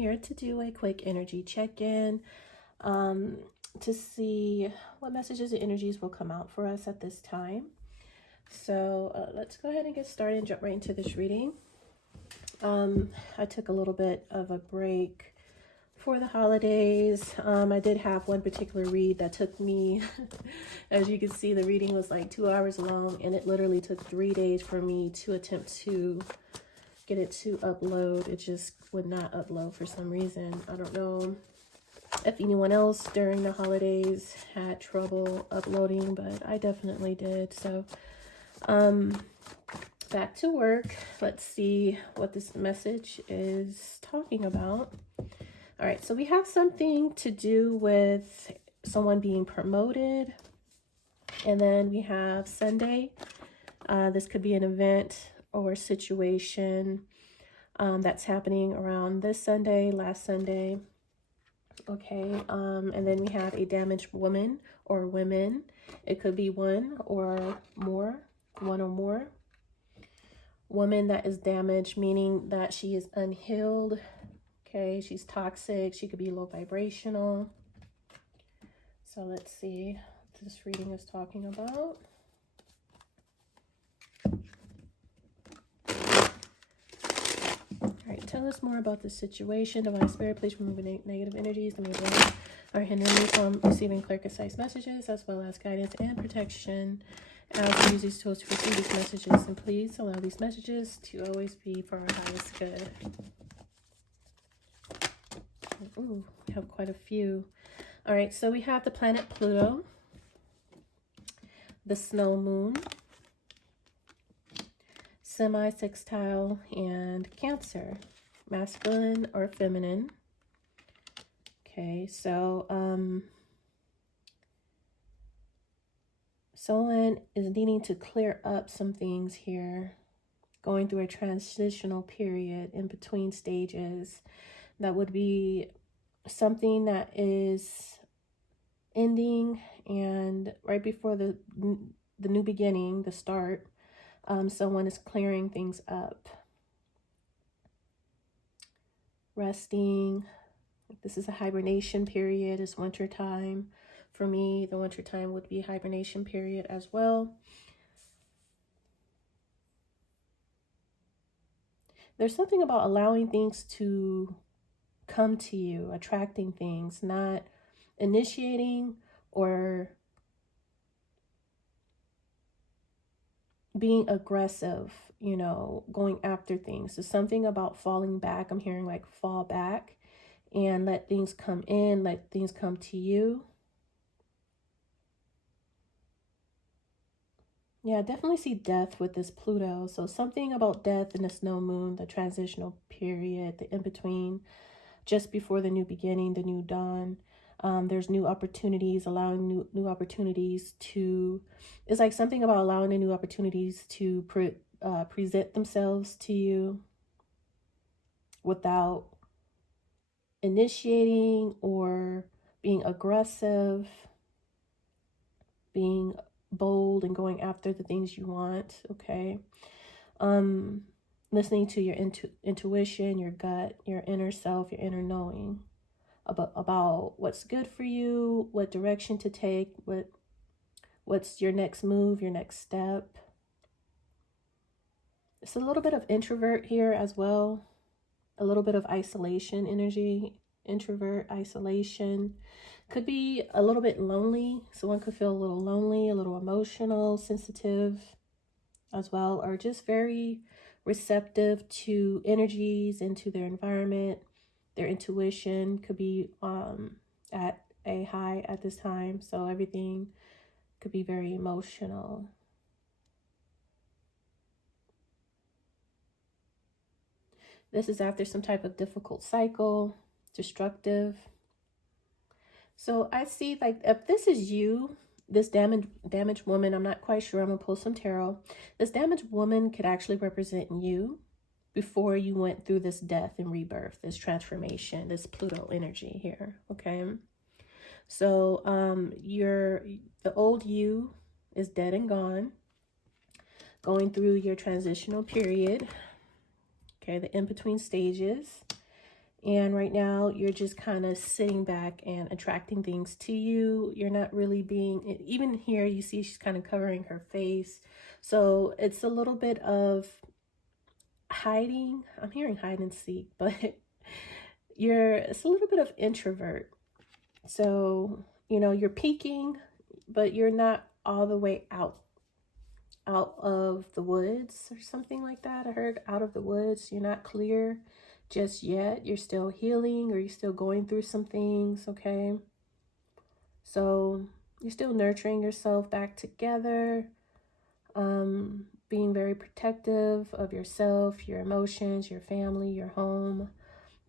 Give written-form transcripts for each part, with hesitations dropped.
here to do a quick energy check-in to see what messages and energies will come out for us at this time. So let's go ahead and get started and jump right into this reading. I took a little bit of a break for the holidays. I did have one particular read that took me, as you can see, the reading was like 2 hours long, and it literally took 3 days for me to attempt to get it to upload. It just would not upload for some reason. I don't know if anyone else during the holidays had trouble uploading, but I definitely did. So back to work. Let's see what this message is talking about. All right, so we have something to do with someone being promoted, and then we have Sunday. This could be an event or situation that's happening around this Sunday, last Sunday. Okay, and then we have a damaged woman or women. It could be one or more. Woman that is damaged, meaning that she is unhealed. Okay, she's toxic. She could be low vibrational. So let's see what this reading is talking about. All right, tell us more about this situation. Divine Spirit, please remove negative energies that may block or hinder me from receiving clear, concise messages, as well as guidance and protection as we use these tools to receive these messages. And please allow these messages to always be for our highest good. Ooh, we have quite a few. All right, so we have the planet Pluto, the snow moon, semi-sextile, and Cancer, masculine or feminine. Okay, so someone is needing to clear up some things here, going through a transitional period in between stages. That would be something that is ending, and right before the new beginning, the start, someone is clearing things up, resting. This is a hibernation period. It's winter time. For me, the winter time would be hibernation period as well. There's something about allowing things to come to you, attracting things, not initiating or being aggressive, you know, going after things. There's something about falling back. I'm hearing like fall back and let things come in, let things come to you. Yeah, I definitely see death with this Pluto. So something about death in the snow moon, the transitional period, the in-between, just before the new beginning, the new dawn. There's new opportunities, allowing new opportunities to, it's like something about allowing the new opportunities to present themselves to you without initiating or being aggressive, being bold and going after the things you want. Okay. Listening to your intuition, your gut, your inner self, your inner knowing about what's good for you, what direction to take, what's your next move, your next step. It's a little bit of introvert here as well, a little bit of isolation energy, introvert, isolation. Could be a little bit lonely. Someone could feel a little lonely, a little emotional, sensitive as well, or just very receptive to energies and to their environment. Their intuition could be at a high at this time. So everything could be very emotional. This is after some type of difficult cycle, destructive. So I see, like, if this is you, this damaged woman, I'm not quite sure. I'm going to pull some tarot. This damaged woman could actually represent you before you went through this death and rebirth, this transformation, this Pluto energy here, okay? So the old you is dead and gone, going through your transitional period, okay, the in-between stages. And right now, you're just kind of sitting back and attracting things to you. You're not really being, even here, you see she's kind of covering her face. So it's a little bit of hiding. I'm hearing hide and seek, but it's a little bit of introvert. So, you know, you're peeking, but you're not all the way out of the woods or something like that. I heard out of the woods. You're not clear just yet. You're still healing, or you're still going through some things, okay? So you're still nurturing yourself back together, being very protective of yourself, your emotions, your family, your home,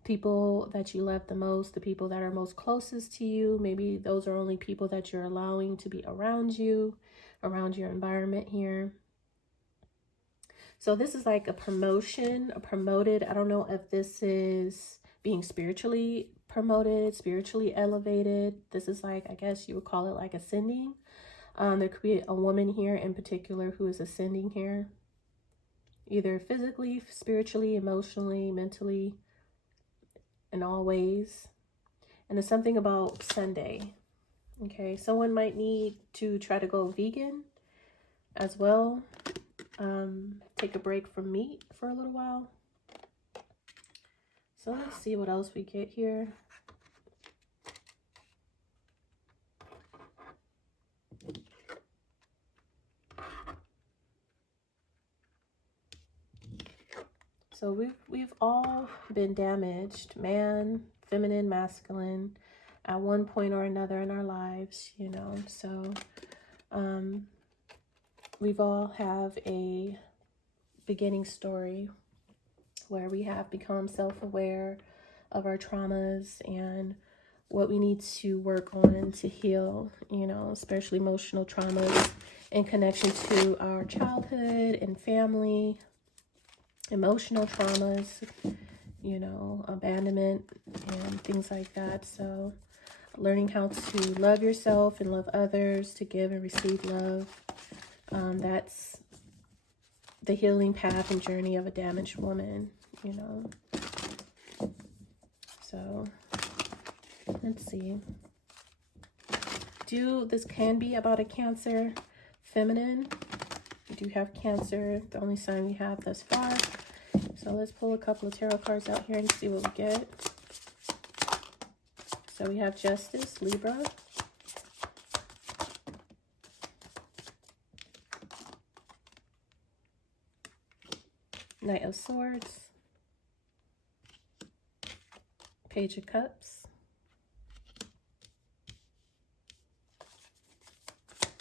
people that you love the most, the people that are most closest to you. Maybe those are only people that you're allowing to be around you, around your environment here. So this is like a promotion, a promoted. I don't know if this is being spiritually promoted, spiritually elevated. This is like, I guess you would call it like ascending. There could be a woman here in particular who is ascending here, either physically, spiritually, emotionally, mentally, in all ways. And there's something about Sunday. Okay, someone might need to try to go vegan as well. Take a break from meat for a little while. So let's see what else we get here. So we've all been damaged, man, feminine, masculine, at one point or another in our lives, you know. So we've all have a beginning story where we have become self-aware of our traumas and what we need to work on to heal, you know, especially emotional traumas in connection to our childhood and family, emotional traumas, you know, abandonment and things like that. So learning how to love yourself and love others, to give and receive love, that's the healing path and journey of a damaged woman, you know. So let's see. This can be about a Cancer feminine. We do have Cancer, the only sign we have thus far. So let's pull a couple of tarot cards out here and see what we get. So we have Justice, Libra. Knight of Swords. Page of Cups.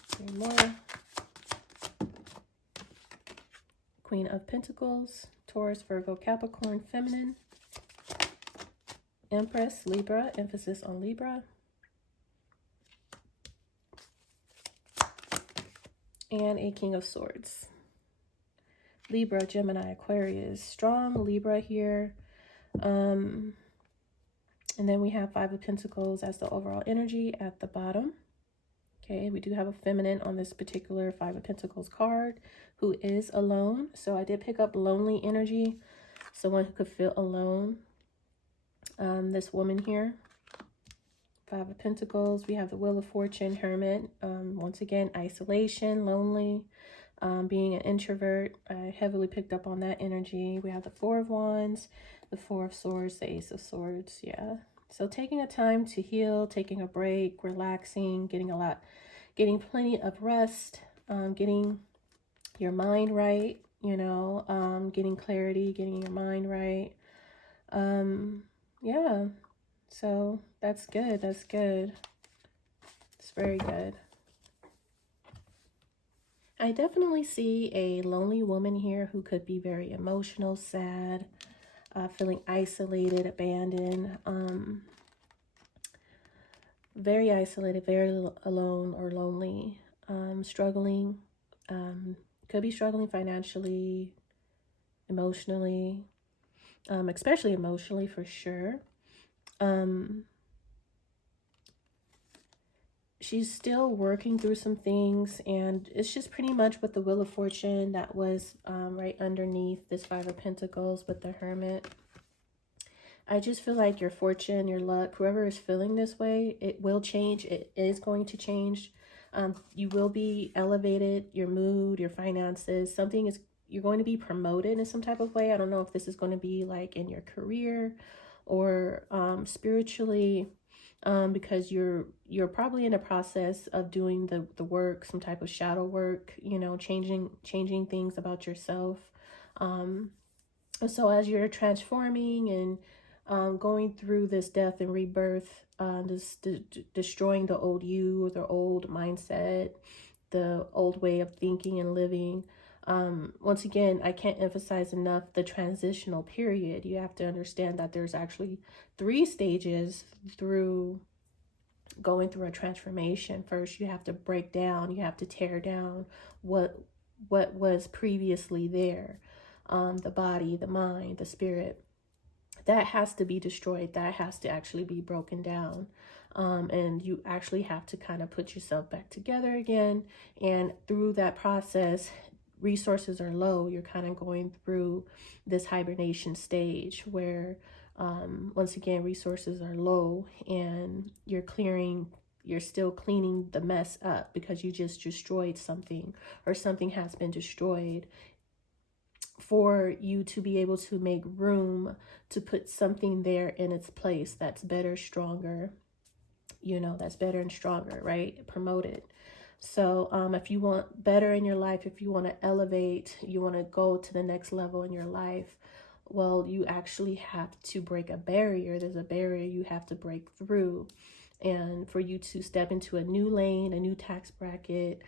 Three more. Queen of Pentacles. Taurus, Virgo, Capricorn, feminine. Empress, Libra, emphasis on Libra. And a King of Swords. Libra, Gemini, Aquarius, strong Libra here. And then we have Five of Pentacles as the overall energy at the bottom. Okay, we do have a feminine on this particular Five of Pentacles card who is alone. So I did pick up lonely energy, someone who could feel alone. This woman here, Five of Pentacles. We have the Wheel of Fortune, Hermit. Once again, isolation, lonely, being an introvert. I heavily picked up on that energy. We have the Four of Wands, the Four of Swords, the Ace of Swords. Yeah. So taking a time to heal, taking a break, relaxing, getting plenty of rest, getting your mind right, you know, getting clarity, getting your mind right. Yeah. So that's good. That's good. It's very good. I definitely see a lonely woman here who could be very emotional, sad, feeling isolated, abandoned, very isolated, very alone or lonely, struggling, could be struggling financially, emotionally, especially emotionally for sure. She's still working through some things, and it's just pretty much with the Wheel of Fortune that was right underneath this Five of Pentacles with the Hermit. I just feel like your fortune, your luck, whoever is feeling this way, it will change. It is going to change. You will be elevated, your mood, your finances, you're going to be promoted in some type of way. I don't know if this is going to be like in your career or spiritually, because you're probably in a process of doing the work, some type of shadow work, you know, changing things about yourself. So as you're transforming and going through this death and rebirth, destroying the old you, the old mindset, the old way of thinking and living. Once again, I can't emphasize enough the transitional period. You have to understand that there's actually 3 stages through going through a transformation. First, you have to break down, you have to tear down what was previously there. The body, the mind, the spirit, that has to be destroyed. That has to actually be broken down. And you actually have to kind of put yourself back together again. And through that process, resources are low. You're kind of going through this hibernation stage where, once again, resources are low and you're still cleaning the mess up because you just destroyed something, or something has been destroyed, for you to be able to make room to put something there in its place that's better, stronger, you know, that's better and stronger, right? Promote it. So if you want better in your life, if you want to elevate, you want to go to the next level in your life, well, you actually have to break a barrier. There's a barrier you have to break through. And for you to step into a new lane, a new tax bracket,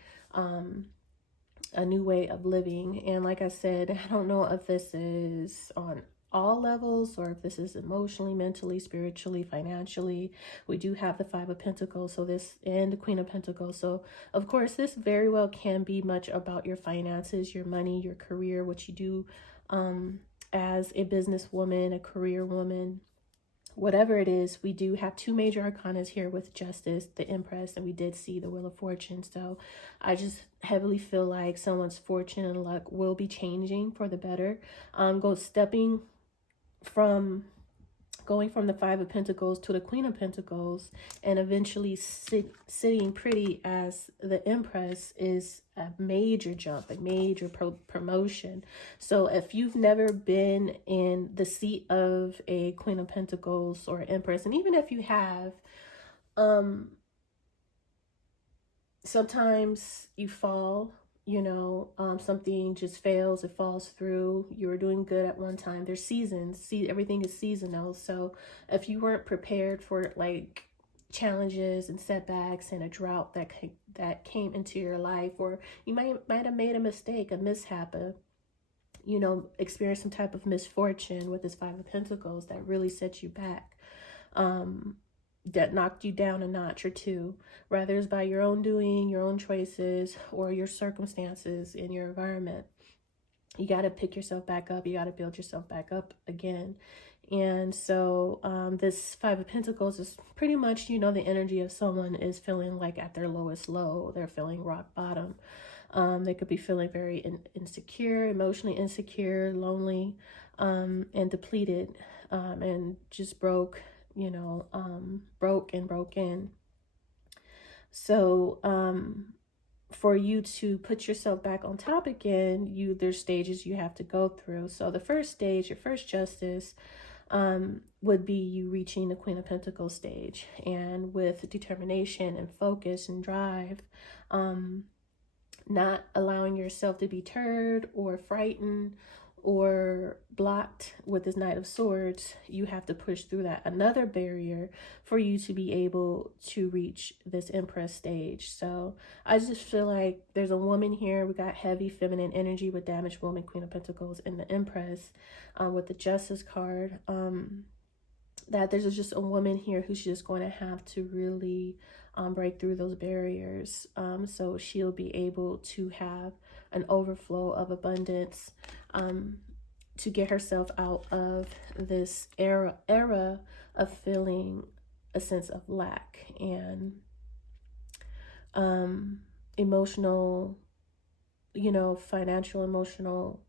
a new way of living. And like I said, I don't know if this is on all levels or if this is emotionally, mentally, spiritually, financially. We do have the 5 of Pentacles, so this, and the Queen of Pentacles. So of course, this very well can be much about your finances, your money, your career, what you do as a businesswoman, a career woman. Whatever it is, we do have 2 major arcanas here with Justice, the Empress, and we did see the Wheel of Fortune. So I just heavily feel like someone's fortune and luck will be changing for the better. Going from the 5 of Pentacles to the Queen of Pentacles, and eventually sitting pretty as the Empress is a major jump, a major promotion. So if you've never been in the seat of a Queen of Pentacles or Empress, and even if you have, sometimes you fall, you know, something just fails, it falls through. You were doing good at one time. There's seasons. Everything is seasonal. So if you weren't prepared for like challenges and setbacks and a drought that came into your life, or you might have made a mistake, a mishap, you know, experienced some type of misfortune with this 5 of Pentacles that really set you back, that knocked you down a notch or 2, whether it's by your own doing, your own choices, or your circumstances in your environment. You got to pick yourself back up. You got to build yourself back up again. And so this 5 of Pentacles is pretty much, you know, the energy of someone is feeling like at their lowest low. They're feeling rock bottom. They could be feeling very insecure, emotionally insecure, lonely, and depleted, and just broke, you know, broken. So for you to put yourself back on top again, there's stages you have to go through. So the first stage, your first justice, would be you reaching the Queen of Pentacles stage, and with determination and focus and drive, not allowing yourself to be deterred or frightened or blocked with this Knight of Swords. You have to push through that, another barrier, for you to be able to reach this Empress stage. So I just feel like there's a woman here. We got heavy feminine energy with Damaged Woman, Queen of Pentacles, and the Empress, with the Justice card. That there's just a woman here who's just going to have to really break through those barriers, so she'll be able to have an overflow of abundance, to get herself out of this era of feeling a sense of lack and emotional, you know, financial, emotional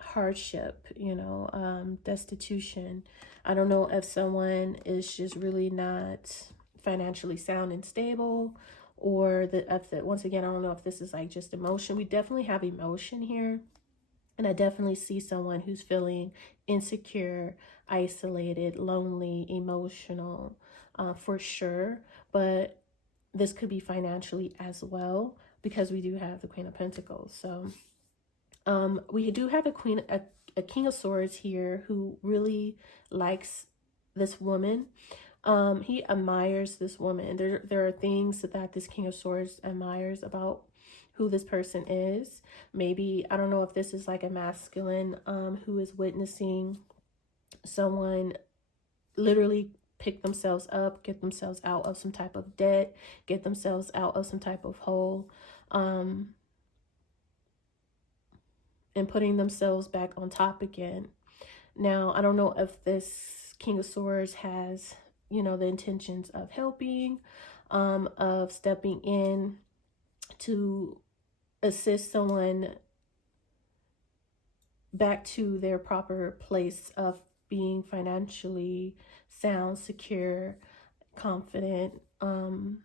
hardship, you know, destitution. I don't know if someone is just really not financially sound and stable, or that once again, I don't know if this is like just emotion. We definitely have emotion here. And I definitely see someone who's feeling insecure, isolated, lonely, emotional, for sure. But this could be financially as well, because we do have the Queen of Pentacles. So we do have a King of Swords here who really likes this woman. He admires this woman. There are things that this King of Swords admires about who this person is. Maybe, I don't know if this is like a masculine who is witnessing someone literally pick themselves up, get themselves out of some type of debt, get themselves out of some type of hole, and putting themselves back on top again. Now, I don't know if this King of Swords has, you know, the intentions of helping, of stepping in to assist someone back to their proper place of being financially sound, secure, confident, and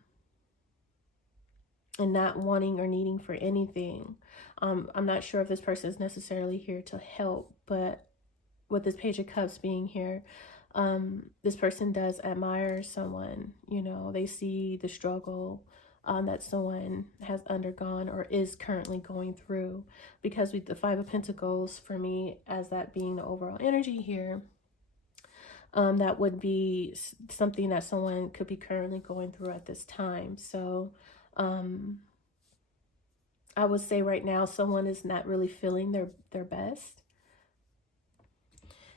not wanting or needing for anything. I'm not sure if this person is necessarily here to help, but with this Page of Cups being here, this person does admire someone. You know, they see the struggle that someone has undergone or is currently going through, because with the Five of Pentacles, for me, as that being the overall energy here, that would be something that someone could be currently going through at this time. So I would say right now someone is not really feeling their best.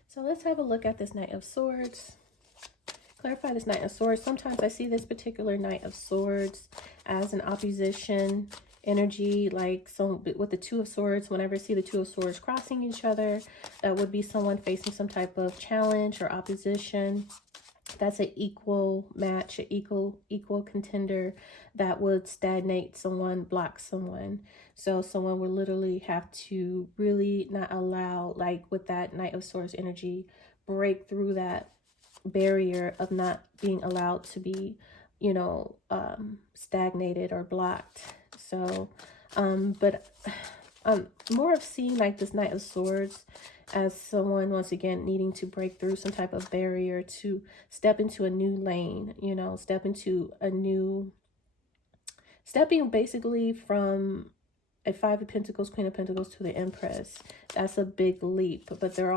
So let's have a look at this Knight of Swords. Clarify this Knight of Swords. Sometimes I see this particular Knight of Swords as an opposition energy, like some with the Two of Swords. Whenever I see the Two of Swords crossing each other, that would be someone facing some type of challenge or opposition. That's an equal match, an equal contender that would stagnate someone, block someone. So someone would literally have to really not allow, like with that Knight of Swords energy, break through that barrier of not being allowed to be, you know, stagnated or blocked. So but more of seeing like this Knight of Swords as someone, once again, needing to break through some type of barrier to step into a new lane, you know, stepping basically from a Five of Pentacles, Queen of Pentacles to the Empress. That's a big leap, but there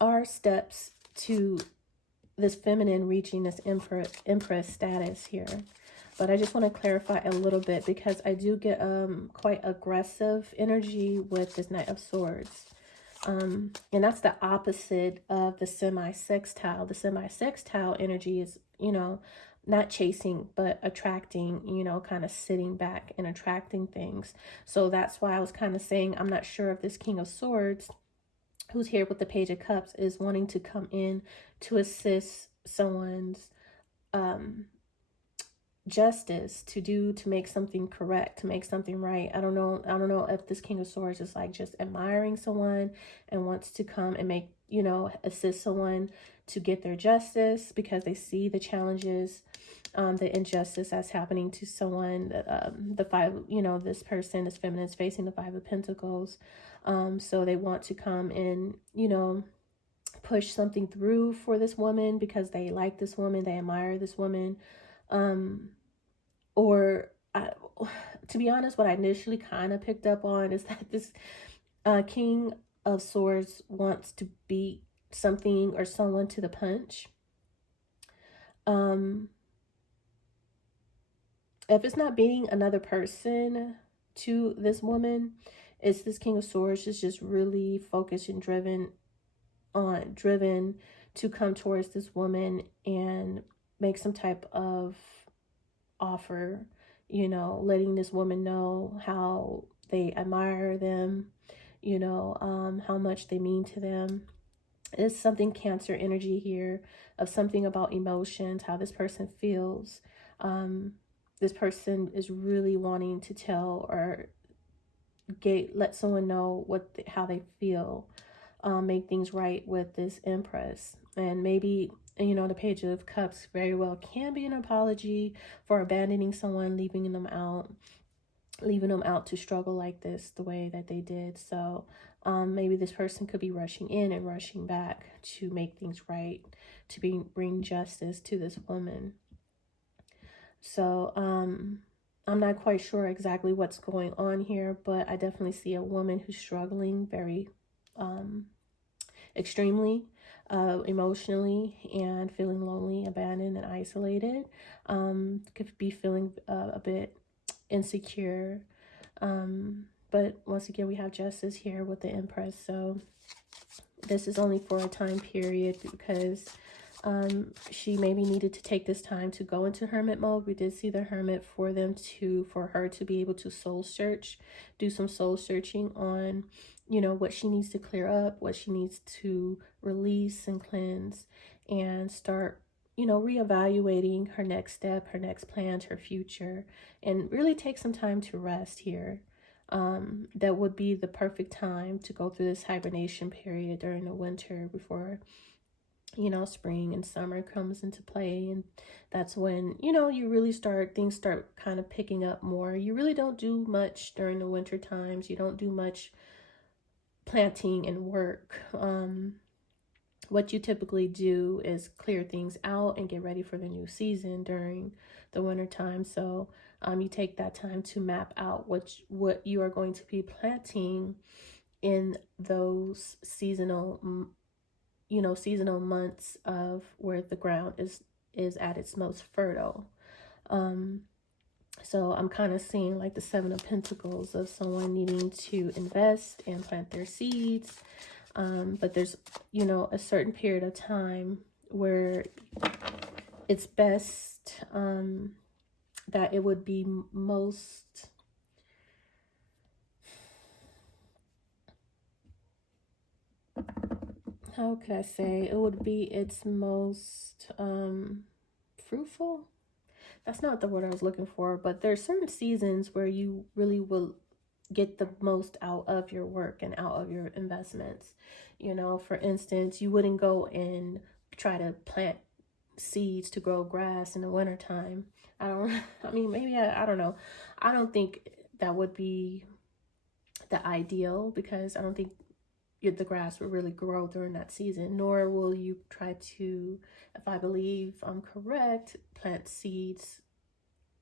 are steps to this feminine reaching this Empress status here. But I just want to clarify a little bit, because I do get quite aggressive energy with this Knight of Swords. And that's the opposite of the semi-sextile. The semi-sextile energy is, you know, not chasing, but attracting, you know, kind of sitting back and attracting things. So that's why I was kind of saying, I'm not sure if this King of Swords, who's here with the Page of Cups, is wanting to come in to assist someone's justice, to make something correct, to make something right. I don't know if this King of Swords is like just admiring someone and wants to come and make, you know, assist someone to get their justice, because they see the challenges, the injustice that's happening to someone. The five, you know, this person, this feminine, is facing the Five of Pentacles. So they want to come and, you know, push something through for this woman because they like this woman, they admire this woman. To be honest, what I initially kind of picked up on is that this King of Swords wants to beat something or someone to the punch. If it's not beating another person to this woman, it's this King of Swords is just really focused and driven to come towards this woman and make some type of offer, you know, letting this woman know how they admire them, you know, how much they mean to them. It's something Cancer energy here, of something about emotions, how this person feels. This person is really wanting to tell or let someone know how they feel, make things right with this Empress. And maybe, you know, the Page of Cups very well can be an apology for abandoning someone, leaving them out to struggle like this the way that they did. So maybe this person could be rushing in and rushing back to make things right, to bring justice to this woman. So I'm not quite sure exactly what's going on here, but I definitely see a woman who's struggling very extremely emotionally, and feeling lonely, abandoned, and isolated. Could be feeling a bit insecure. But once again, we have justice here with the Empress. So this is only for a time period, because she maybe needed to take this time to go into hermit mode. We did see the Hermit for her to be able to soul search, do some soul searching on, you know, what she needs to clear up, what she needs to release and cleanse, and start, you know, reevaluating her next step, her next plans, her future, and really take some time to rest here. That would be the perfect time to go through this hibernation period during the winter before, you know, spring and summer comes into play. And that's when, you know, you really things start kind of picking up more. You really don't do much during the winter times. You don't do much planting and work. What you typically do is clear things out and get ready for the new season during the winter time. So you take that time to map out what you are going to be planting in those seasonal months of where the ground is at its most fertile. So I'm kind of seeing like the Seven of Pentacles of someone needing to invest and plant their seeds. But there's, you know, a certain period of time where it's best that it would be most how could I say, it would be its most fruitful. That's not the word I was looking for, but there's certain seasons where you really will get the most out of your work and out of your investments. You know, for instance, you wouldn't go and try to plant seeds to grow grass in the wintertime. I don't know. I don't think that would be the ideal, because I don't think the grass will really grow during that season, nor will you try to, if I believe I'm correct, plant seeds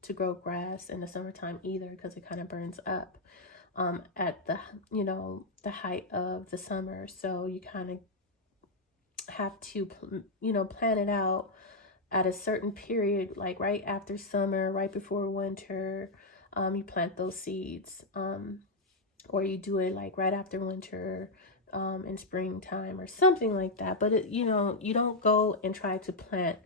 to grow grass in the summertime either, because it kind of burns up at the, you know, the height of the summer. So you kind of have to, you know, plan it out at a certain period, like right after summer, right before winter. You plant those seeds, or you do it like right after winter, in springtime or something like that. But you know, you don't go and try to plant,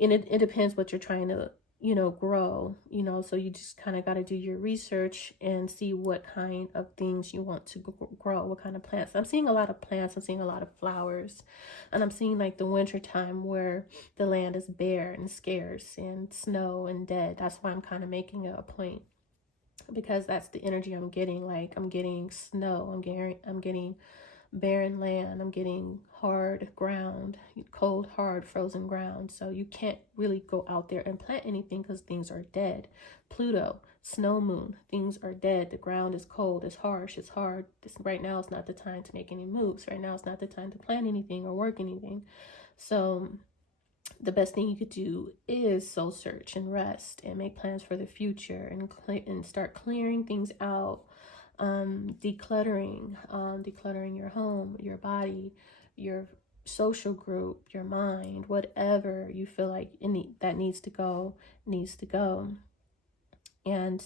and it depends what you're trying to, you know, grow, you know. So you just kind of got to do your research and see what kind of things you want to grow, what kind of plants. I'm seeing a lot of plants, I'm seeing a lot of flowers, and I'm seeing like the winter time where the land is bare and scarce and snow and dead. That's why I'm kind of making it a point, because that's the energy I'm getting. Like I'm getting snow, I'm getting barren land, I'm getting hard ground, cold, hard, frozen ground. So you can't really go out there and plant anything because things are dead. Pluto, snow moon, things are dead. The ground is cold, it's harsh, it's hard. Right now is not the time to make any moves. Right now is not the time to plant anything or work anything. So the best thing you could do is soul search and rest and make plans for the future, and start clearing things out, decluttering your home, your body, your social group, your mind, whatever you feel like that needs to go. And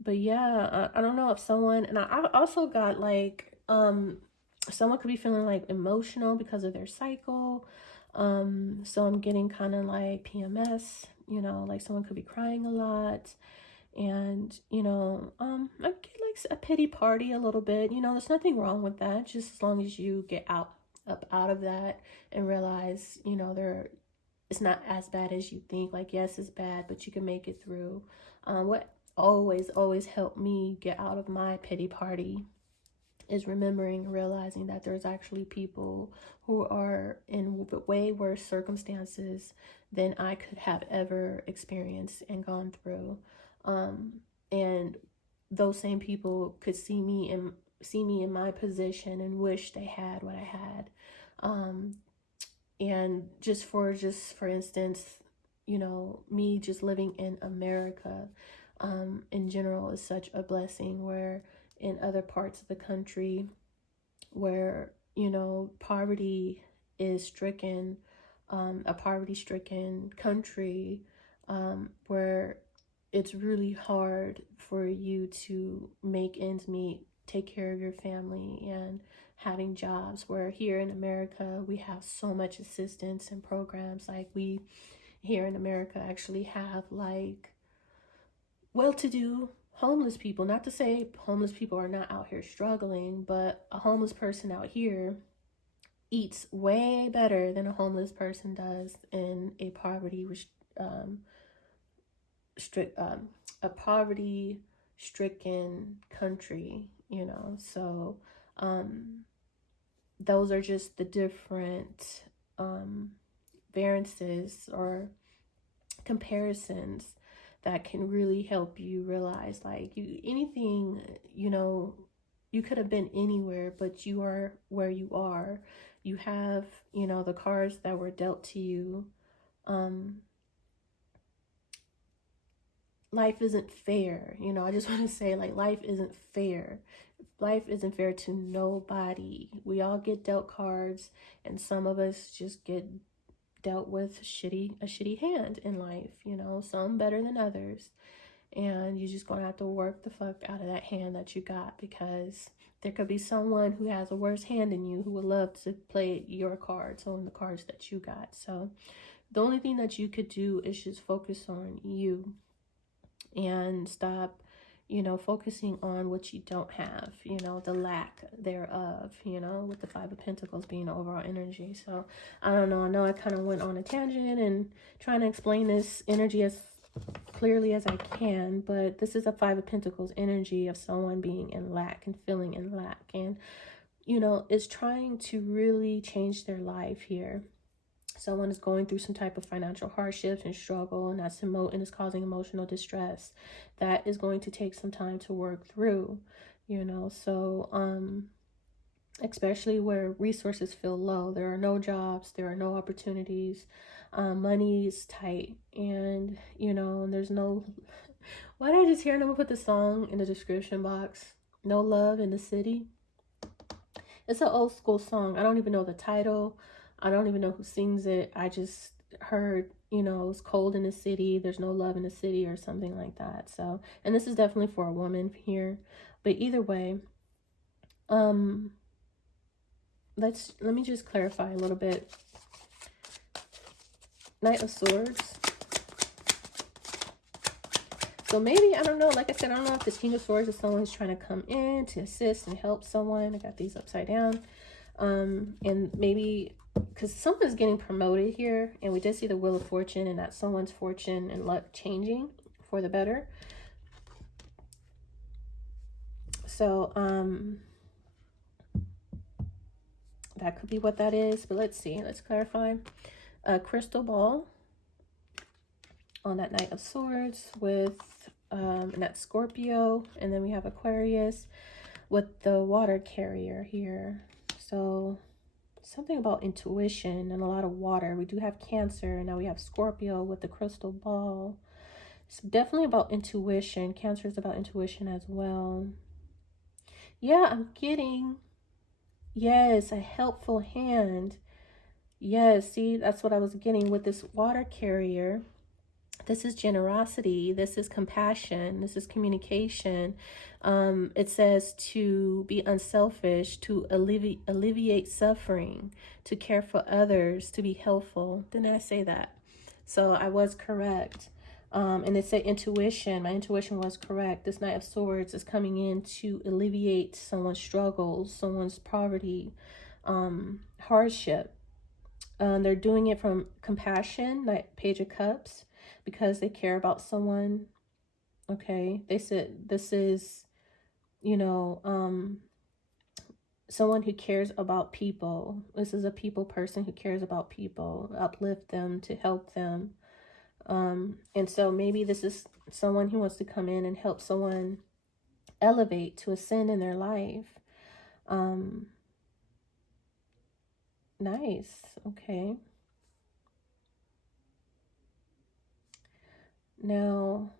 but yeah, I don't know if someone, and I also got like someone could be feeling like emotional because of their cycle. So I'm getting kind of like PMS, you know, like someone could be crying a lot. And, you know, I get like a pity party a little bit. You know, there's nothing wrong with that, just as long as you get up out of that and realize, you know, it's not as bad as you think. Like, yes, it's bad, but you can make it through. What always helped me get out of my pity party is remembering and realizing that there's actually people who are in way worse circumstances than I could have ever experienced and gone through. And those same people could see me in my position and wish they had what I had. And just for instance, you know, me just living in America in general is such a blessing, where in other parts of the country where, you know, poverty is stricken, a poverty stricken country, where it's really hard for you to make ends meet, take care of your family, and having jobs, where here in America we have so much assistance and programs. Like, we here in America actually have like well-to-do homeless people. Not to say homeless people are not out here struggling, but a homeless person out here eats way better than a homeless person does in a poverty stricken country, you know. So those are just the different variances or comparisons that can really help you realize, like, anything, you know, you could have been anywhere, but you are where you are. You have, you know, the cards that were dealt to you. Life isn't fair. You know, I just want to say, like, life isn't fair. Life isn't fair to nobody. We all get dealt cards, and some of us just get dealt with a shitty hand in life, you know, some better than others. And you're just gonna have to work the fuck out of that hand that you got, because there could be someone who has a worse hand than you who would love to play your cards on the cards that you got. So the only thing that you could do is just focus on you and stop, you know, focusing on what you don't have, you know, the lack thereof, you know, with the Five of Pentacles being overall energy. So I don't know. I know I kind of went on a tangent and trying to explain this energy as clearly as I can, but this is a Five of Pentacles energy of someone being in lack and feeling in lack, and, you know, is trying to really change their life here. Someone is going through some type of financial hardships and struggle, and that's and is causing emotional distress that is going to take some time to work through, you know. So especially where resources feel low, there are no jobs, there are no opportunities, money is tight, and, you know, and there's no, why did I just hear, and I'm gonna put the song in the description box, No Love in the City. It's an old school song. I don't even know the title. I don't even know who sings it. I just heard, you know, it's cold in the city, there's no love in the city, or something like that. So, and this is definitely for a woman here. But either way, let me just clarify a little bit. Knight of Swords. So maybe, I don't know, like I said, I don't know if this King of Swords is someone who's trying to come in to assist and help someone. I got these upside down. And maybe because someone's getting promoted here, and we did see the Wheel of Fortune, and that's someone's fortune and luck changing for the better. So that could be what that is, but let's see, let's clarify. A crystal ball on that Knight of Swords with and that's Scorpio, and then we have Aquarius with the water carrier here. So something about intuition and a lot of water. We do have Cancer, and now we have Scorpio with the crystal ball. It's definitely about intuition. Cancer is about intuition as well. Yeah, I'm getting, yes, a helpful hand. Yes, see, that's what I was getting with this water carrier. This is generosity. This is compassion. This is communication. It says to be unselfish, to alleviate suffering, to care for others, to be helpful. Didn't I say that? So I was correct. And it said intuition. My intuition was correct. This Knight of Swords is coming in to alleviate someone's struggles, someone's poverty, hardship. They're doing it from compassion, like Page of Cups, because they care about someone Okay, they said this is, you know, someone who cares about people. This is a people person who cares about people, uplift them, to help them. And so maybe this is someone who wants to come in and help someone elevate, to ascend in their life. Nice. Okay. Now,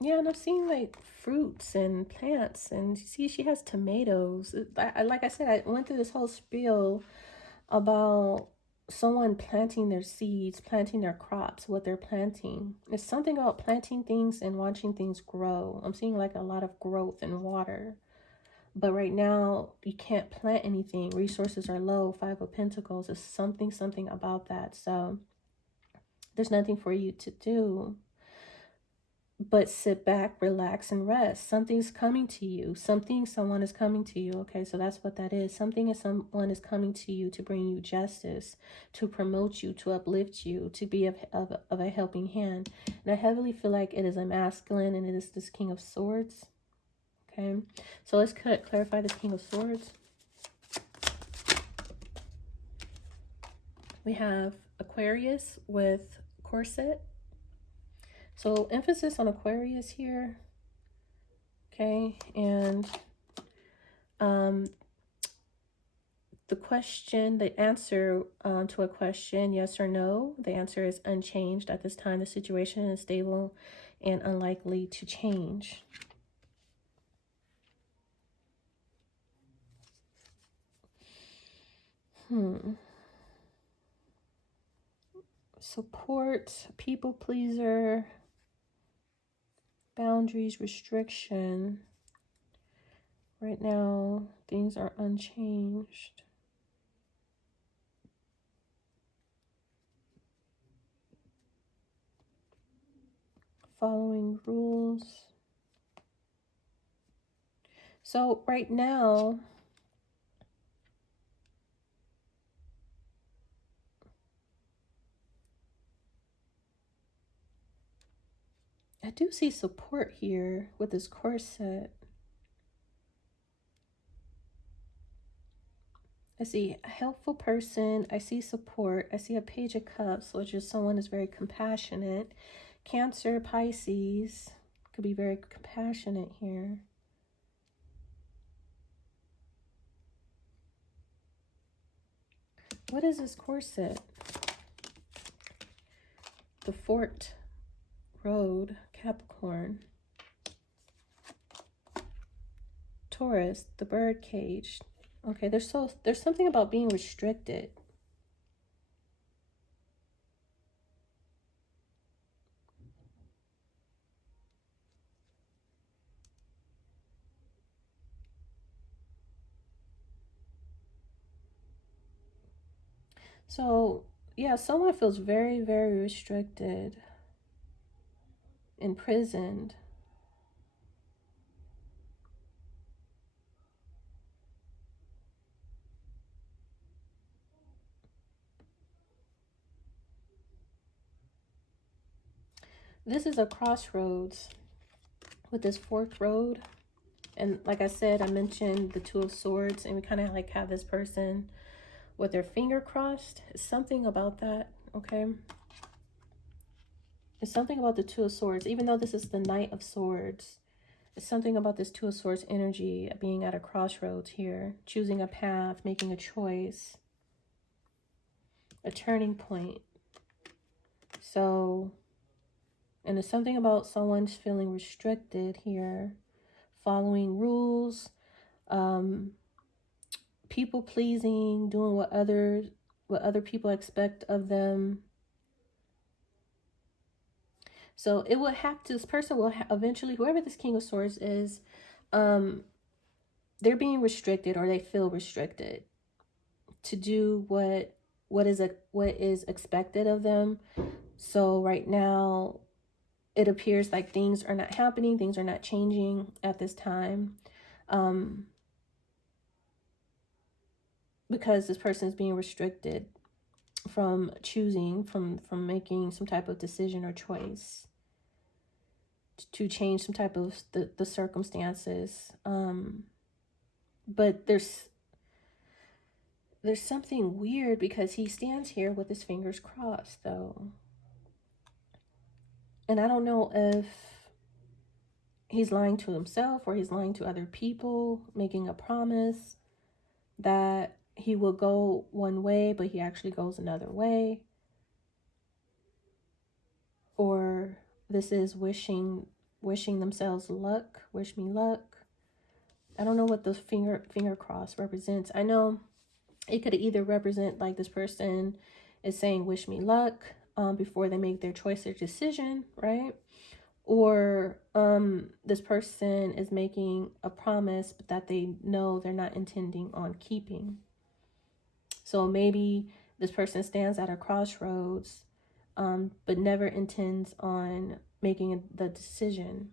yeah, and I've seen like fruits and plants, and see, she has tomatoes. Like I said, I went through this whole spiel about someone planting their seeds, planting their crops, what they're planting. It's something about planting things and watching things grow. I'm seeing like a lot of growth and water. But right now, you can't plant anything. Resources are low. Five of Pentacles is something about that. So there's nothing for you to do but sit back, relax, and rest. Something's coming to you. Someone is coming to you. Okay, so that's what that is. Someone is coming to you to bring you justice, to promote you, to uplift you, to be of a helping hand. And I heavily feel like it is a masculine, and it is this King of Swords. Okay, so let's clarify this King of Swords. We have Aquarius with corset. So emphasis on Aquarius here. Okay, and the question, the answer to a question, yes or no, the answer is unchanged at this time. The situation is stable and unlikely to change. Support, people pleaser, boundaries, restriction. Right now, things are unchanged. Following rules. So right now, I do see support here with this corset. I see a helpful person. I see support. I see a Page of Cups, which is someone who's very compassionate. Cancer, Pisces could be very compassionate here. What is this corset? The Fort Road, Capricorn. Taurus, the bird cage. Okay, there's something about being restricted. So, yeah, someone feels very, very restricted, imprisoned. This is a crossroads with this forked road. And like I said, I mentioned the Two of Swords, and we kind of like have this person with their finger crossed. It's something about that, okay? It's something about the Two of Swords, even though this is the Knight of Swords. It's something about this Two of Swords energy, being at a crossroads here, choosing a path, making a choice, a turning point. So, and it's something about someone's feeling restricted here, following rules, people pleasing, doing what other people expect of them. So it will have to, this person will eventually, whoever this King of Swords is, they're being restricted, or they feel restricted to do what is expected of them. So right now, it appears like things are not happening, things are not changing at this time, because this person is being restricted. from choosing, from making some type of decision or choice to change some type of the circumstances. But there's something weird because he stands here with his fingers crossed, though. And I don't know if he's lying to himself or he's lying to other people, making a promise that he will go one way, but he actually goes another way. Or this is wishing themselves luck, wish me luck. I don't know what the finger cross represents. I know it could either represent like this person is saying wish me luck before they make their choice or decision, right? Or this person is making a promise but that they know they're not intending on keeping. So maybe this person stands at a crossroads but never intends on making the decision.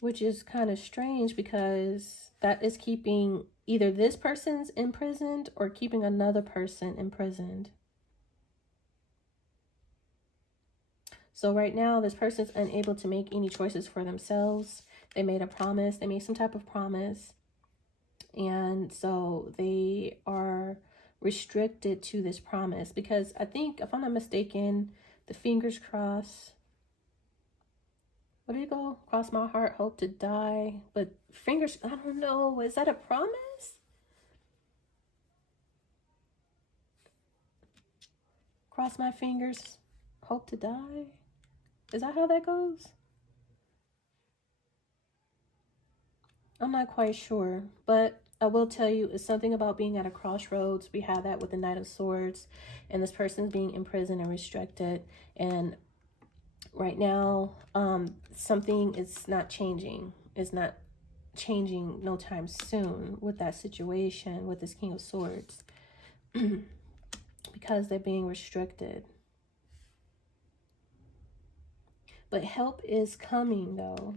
Which is kind of strange because that is keeping either this person's imprisoned or keeping another person imprisoned. So right now, this person's unable to make any choices for themselves. They made a promise. They made some type of promise. And so they are restricted to this promise because I think, if I'm not mistaken, the fingers cross. What do you go? Cross my heart, hope to die. But fingers, I don't know. Is that a promise? Cross my fingers, hope to die. Is that how that goes? I'm not quite sure. But I will tell you, it's something about being at a crossroads. We have that with the Knight of Swords. And this person's being imprisoned and restricted. And right now, something is not changing. It's not changing no time soon with that situation with this King of Swords. Because they're being restricted. But help is coming, though.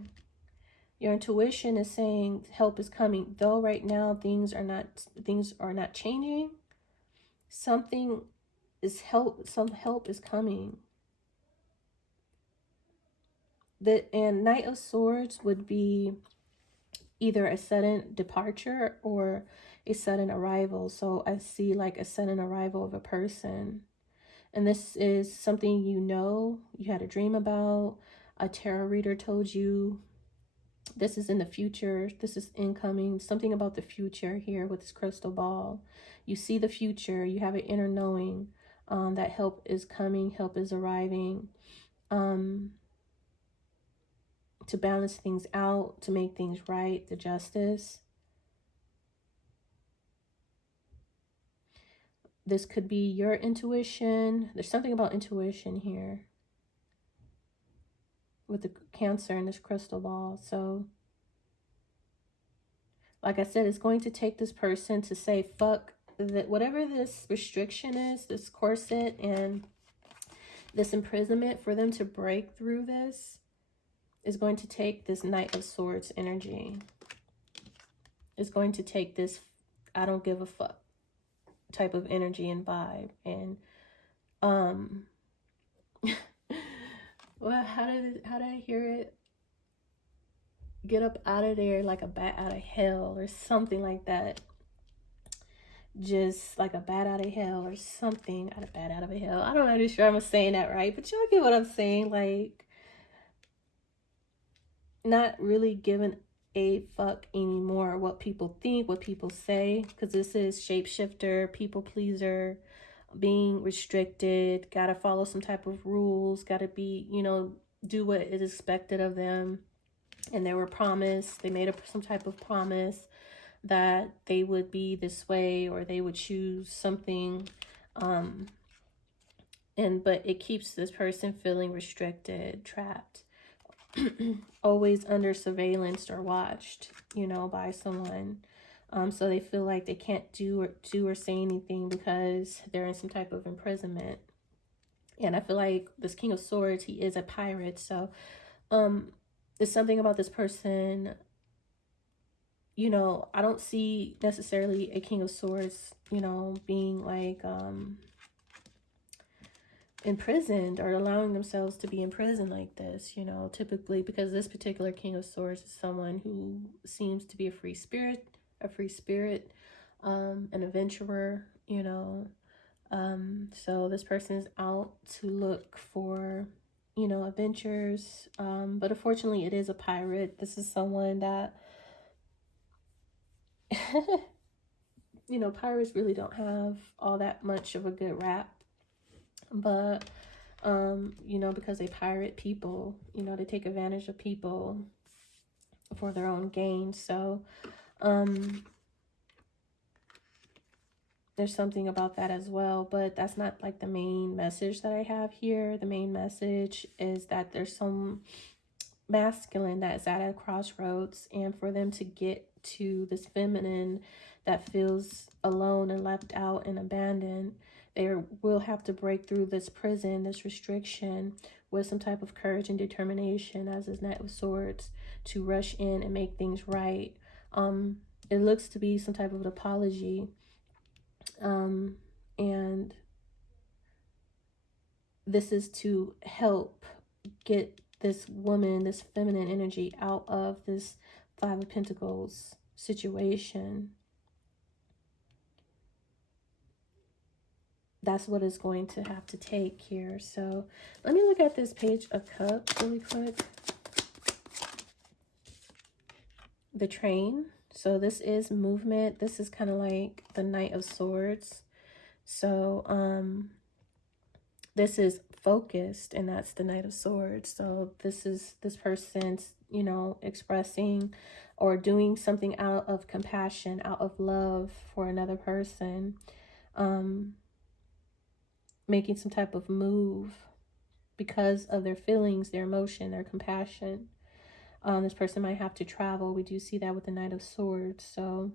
Your intuition is saying help is coming. Though right now things are not changing. Some help is coming. And Knight of Swords would be either a sudden departure or a sudden arrival. So I see like a sudden arrival of a person. And this is something you had a dream about, a tarot reader told you. This is in the future. This is incoming. Something about the future here with this crystal ball. You see the future. You have an inner knowing that help is coming. Help is arriving. To balance things out. To make things right. The justice. This could be your intuition. There's something about intuition here. With the Cancer and this crystal ball. So, like I said, it's going to take this person to say, fuck, that whatever this restriction is, this corset and this imprisonment, for them to break through this, is going to take this Knight of Swords energy. It's going to take this I don't give a fuck type of energy and vibe. And well, how did I hear it? Get up out of there like a bat out of hell or something like that. Just like a bat out of hell or something. A bat out of a hell. I don't know sure I'm saying that right, but y'all get what I'm saying. Like, not really giving a fuck anymore what people think, what people say, because this is shapeshifter, people pleaser, being restricted, gotta follow some type of rules, gotta be, do what is expected of them. And they were promised, they made some type of promise that they would be this way or they would choose something. But it keeps this person feeling restricted, trapped, always under surveillance or watched, by someone. So they feel like they can't do or say anything because they're in some type of imprisonment. And I feel like this King of Swords, he is a pirate. So there's something about this person, you know, I don't see necessarily a King of Swords, you know, being like imprisoned or allowing themselves to be imprisoned like this, you know, typically, because this particular King of Swords is someone who seems to be a free spirit, an adventurer, you know. So this person is out to look for, you know, adventures. But unfortunately, it is a pirate. This is someone that, you know, pirates really don't have all that much of a good rap. But, you know, because they pirate people, you know, they take advantage of people for their own gain. So, there's something about that as well, but that's not like the main message that I have here. The main message is that there's some masculine that is at a crossroads, and for them to get to this feminine that feels alone and left out and abandoned, they will have to break through this prison, this restriction, with some type of courage and determination, as is Knight of Swords, to rush in and make things right. It looks to be some type of an apology. And this is to help get this woman, this feminine energy, out of this Five of Pentacles situation. That's what it's going to have to take here. So let me look at this Page of Cups really quick. The Train. So this is movement. This is kind of like the Knight of Swords. So this is focused, and that's the Knight of Swords. So this is this person's, you know, expressing or doing something out of compassion, out of love for another person, making some type of move because of their feelings, their emotion, their compassion. This person might have to travel. We do see that with the Knight of Swords. So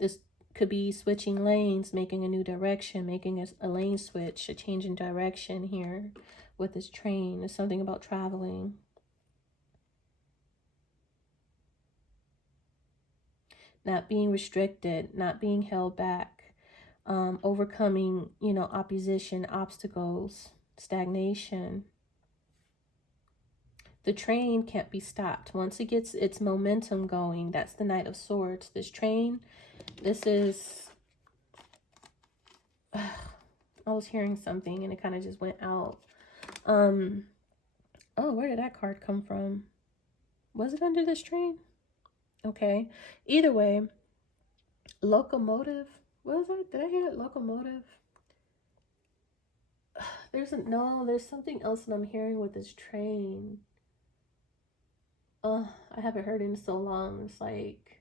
this could be switching lanes, making a new direction, making a lane switch, a change in direction here with this train. There's something about traveling. Not being restricted, not being held back, overcoming, you know, opposition, obstacles, stagnation. The train can't be stopped. Once it gets its momentum going, that's the Knight of Swords. This train, this is... I was hearing something and it kind of just went out. Oh, where did that card come from? Was it under this train? Okay. Either way, locomotive. What was that? Did I hear it? Locomotive? There's something else that I'm hearing with this train. I haven't heard it in so long. It's like,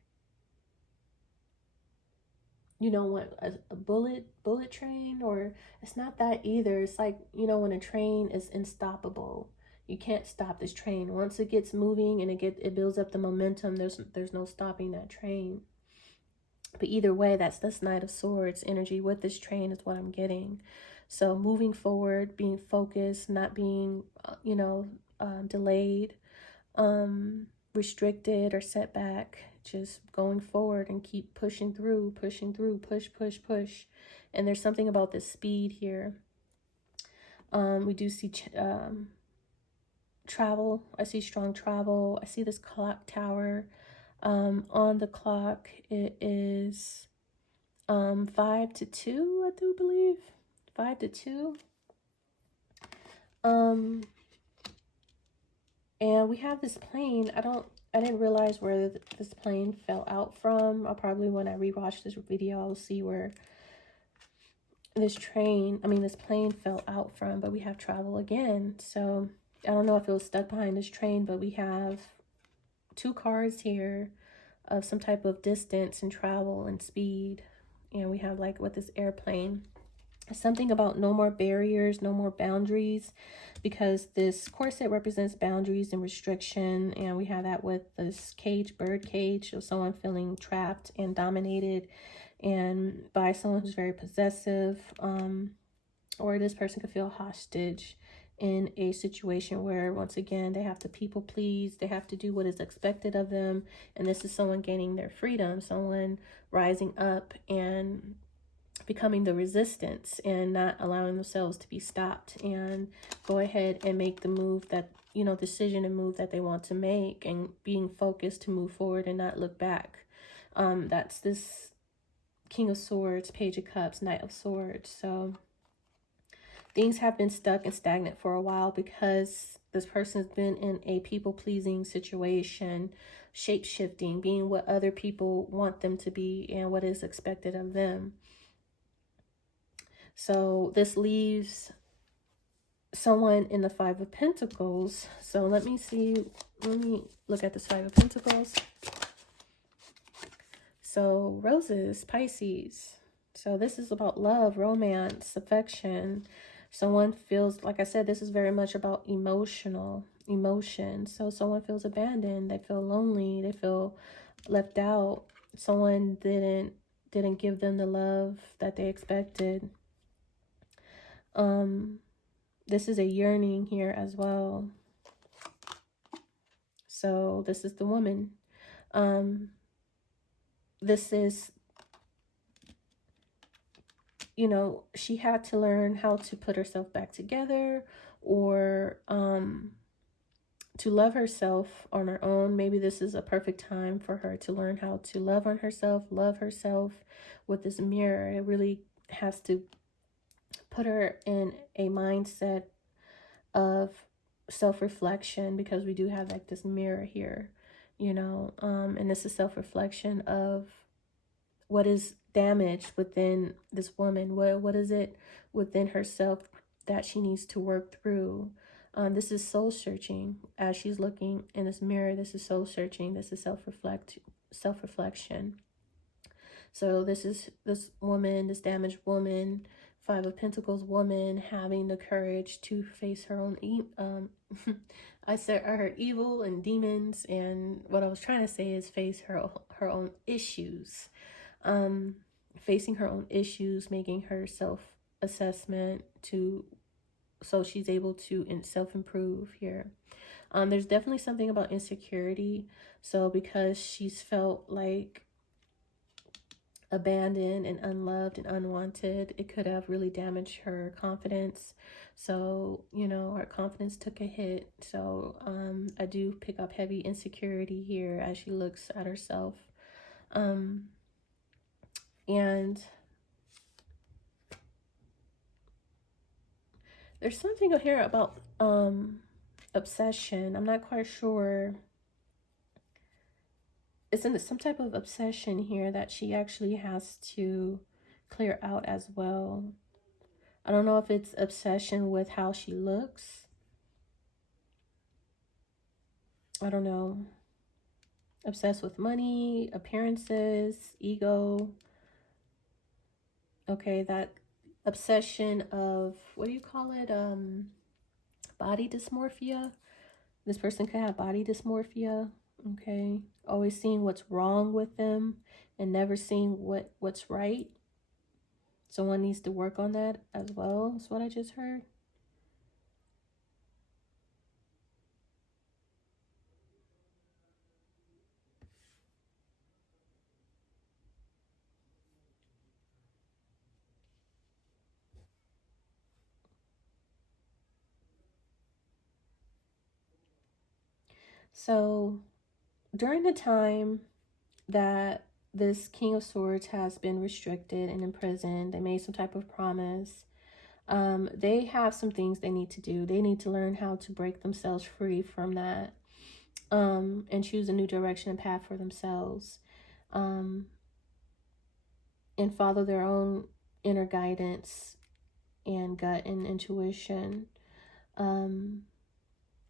you know, what, a bullet train, or it's not that either. It's like, you know, when a train is unstoppable, you can't stop this train. Once it gets moving and it builds up the momentum, there's no stopping that train. But either way, that's this Knight of Swords energy with this train is what I'm getting. So moving forward, being focused, not being, you know, delayed, restricted or set back, just going forward and keep pushing through, push. And there's something about the speed here. We do see travel. I see strong travel. I see this clock tower. On the clock, it is 5 to 2, I do believe. 5 to 2. And we have this plane. I didn't realize where this plane fell out from. I'll probably, when I rewatch this video, I'll see where this plane fell out from. But we have travel again. So I don't know if it was stuck behind this train, but we have 2 cards here of some type of distance and travel and speed. And we have, like, with this airplane. Something about no more barriers, no more boundaries, because this corset represents boundaries and restriction, and we have that with this cage, bird cage, of someone feeling trapped and dominated and by someone who's very possessive, or this person could feel hostage in a situation where, once again, they have to people please, they have to do what is expected of them, and this is someone gaining their freedom, someone rising up and becoming the resistance and not allowing themselves to be stopped and go ahead and make the move that, you know, decision and move that they want to make, and being focused to move forward and not look back. That's this King of Swords, Page of Cups, Knight of Swords. So things have been stuck and stagnant for a while because this person's been in a people-pleasing situation, shape-shifting, being what other people want them to be and what is expected of them. So this leaves someone in the Five of Pentacles. So let me look at this Five of Pentacles. So Roses, Pisces. So this is about love, romance, affection. Someone feels, like I said, this is very much about emotion. So someone feels abandoned, they feel lonely, they feel left out. Someone didn't give them the love that they expected. This is a yearning here as well. So this is the woman. This is, you know, she had to learn how to put herself back together, or to love herself on her own. Maybe this is a perfect time for her to learn how to love on herself, love herself with this mirror. It really has to put her in a mindset of self-reflection, because we do have like this mirror here, you know, and this is self-reflection of what is damaged within this woman. What is it within herself that she needs to work through? This is soul searching. As she's looking in this mirror, this is soul searching. This is self-reflection. So this is this woman, this damaged woman, Five of Pentacles woman, having the courage to face her own I heard evil and demons, and what I was trying to say is face her own issues. Facing her own issues, making her self-assessment so she's able to self-improve here. There's definitely something about insecurity. So because she's felt like abandoned and unloved and unwanted, it could have really damaged her confidence. So, you know, her confidence took a hit. So I do pick up heavy insecurity here as she looks at herself. And there's something here about obsession. I'm not quite sure. Isn't it some type of obsession here that she actually has to clear out as well? I don't know if it's obsession with how she looks. I don't know. Obsessed with money, appearances, ego. Okay, that obsession of, what do you call it? Body dysmorphia. This person could have body dysmorphia. Okay, always seeing what's wrong with them and never seeing what's right. Someone needs to work on that as well. That's what I just heard. So during the time that this King of Swords has been restricted and imprisoned, they made some type of promise. They have some things they need to do. They need to learn how to break themselves free from that, and choose a new direction and path for themselves, and follow their own inner guidance and gut and intuition,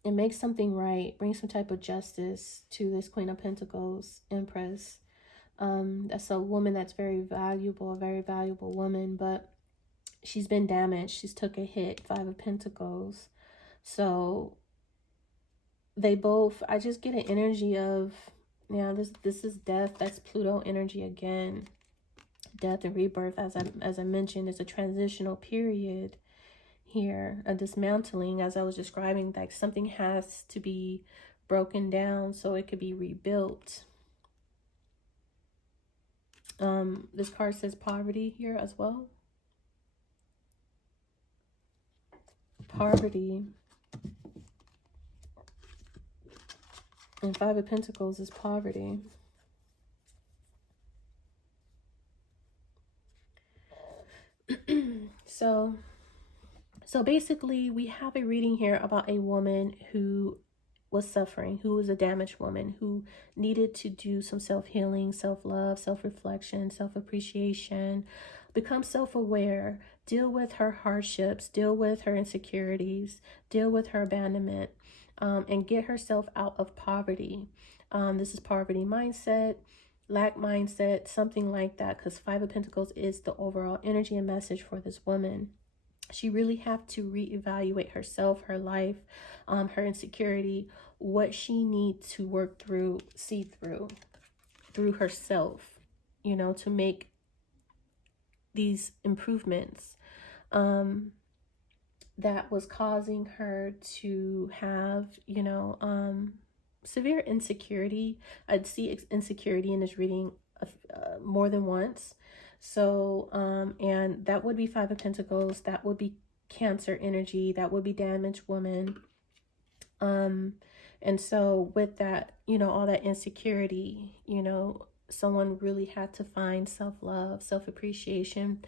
and make something right, bring some type of justice to this Queen of Pentacles, Empress. That's a woman that's very valuable, a very valuable woman, but she's been damaged. She's took a hit. 5 of Pentacles. So they both, I just get an energy of, yeah, this is death. That's Pluto energy again. Death and rebirth, as I mentioned, is a transitional period here, a dismantling, as I was describing, like something has to be broken down so it could be rebuilt. This card says poverty here as well. Poverty. And 5 of Pentacles is poverty. So basically we have a reading here about a woman who was suffering, who was a damaged woman, who needed to do some self-healing, self-love, self-reflection, self-appreciation, become self-aware, deal with her hardships, deal with her insecurities, deal with her abandonment, and get herself out of poverty. This is poverty mindset, lack mindset, something like that, because 5 of Pentacles is the overall energy and message for this woman. She really have to reevaluate herself, her life, her insecurity, what she needs to work through, see through herself, you know, to make these improvements that was causing her to have, you know, severe insecurity. I'd see insecurity in this reading more than once. So, and that would be 5 of Pentacles. That would be Cancer energy. That would be damaged woman. And so with that, you know, all that insecurity, you know, someone really had to find self-love, self-appreciation,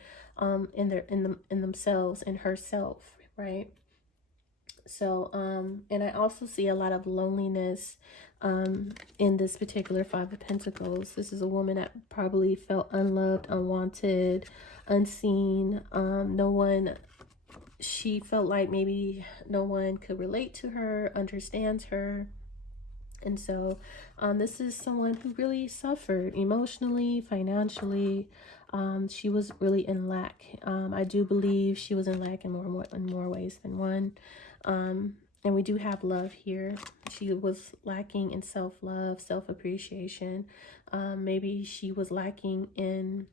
in themselves and herself, right? So, and I also see a lot of loneliness in this particular 5 of Pentacles. This is a woman that probably felt unloved, unwanted, unseen. No one, she felt like maybe no one could relate to her, understands her. And so this is someone who really suffered emotionally, financially. She was really in lack. I do believe she was in lack in more ways than one. And we do have love here. She was lacking in self-love, self-appreciation. Maybe she was lacking in,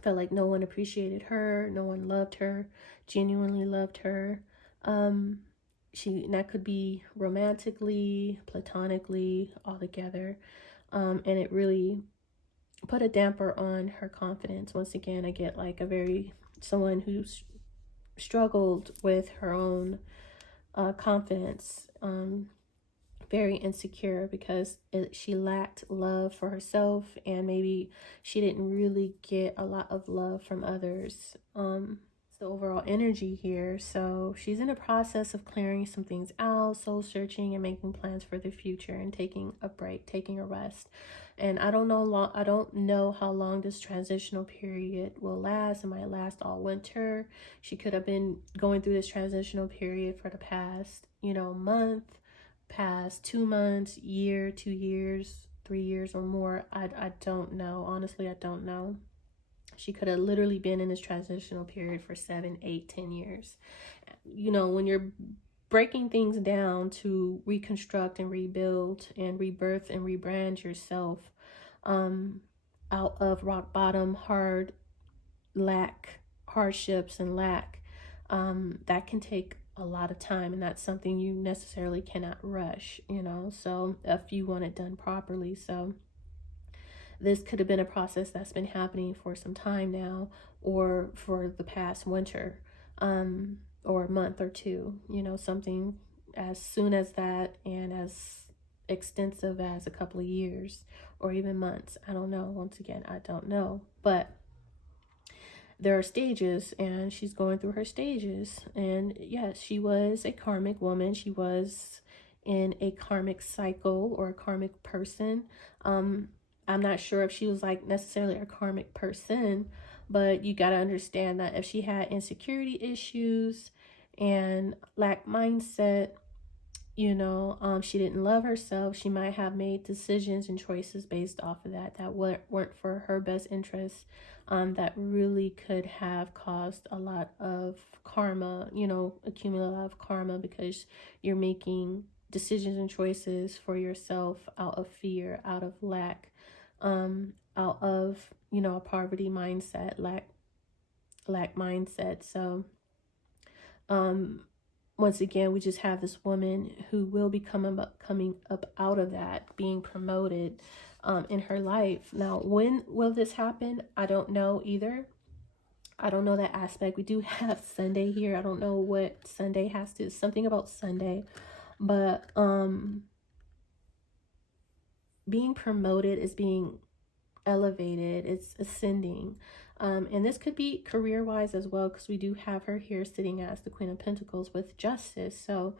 felt like no one appreciated her, no one loved her, genuinely loved her. That could be romantically, platonically, all together. And it really put a damper on her confidence. Once again, I get like someone who's struggled with her own confidence, very insecure because she lacked love for herself, and maybe she didn't really get a lot of love from others. The overall energy here. So she's in a process of clearing some things out, soul searching, and making plans for the future, and taking a break, taking a rest. And I don't know how long this transitional period will last. It might last all winter. She could have been going through this transitional period for the past, you know, month, past 2 months, year, 2 years, 3 years or more. I don't know. Honestly, I don't know. She could have literally been in this transitional period for 7, 8, 10 years. You know, when you're breaking things down to reconstruct and rebuild and rebirth and rebrand yourself out of rock bottom, hardships and lack, that can take a lot of time, and that's something you necessarily cannot rush, you know, so if you want it done properly. So this could have been a process that's been happening for some time now, or for the past winter, or a month or two, you know, something as soon as that, and as extensive as a couple of years or even months. I don't know. Once again, I don't know. But there are stages, and she's going through her stages. And yes, she was a karmic woman. She was in a karmic cycle or a karmic person. I'm not sure if she was like necessarily a karmic person, but you got to understand that if she had insecurity issues and lack mindset, you know, she didn't love herself. She might have made decisions and choices based off of that weren't for her best interest, that really could have caused a lot of karma, you know, accumulate a lot of karma, because you're making decisions and choices for yourself out of fear, out of lack, out of, you know, a poverty mindset, lack mindset. So once again, we just have this woman who will be coming up out of that, being promoted in her life. Now, when will this happen? I don't know either. I don't know that aspect. We do have Sunday here. I don't know what Sunday has to, something about Sunday, but being promoted is being elevated, it's ascending. And this could be career-wise as well, because we do have her here sitting as the Queen of Pentacles with justice. So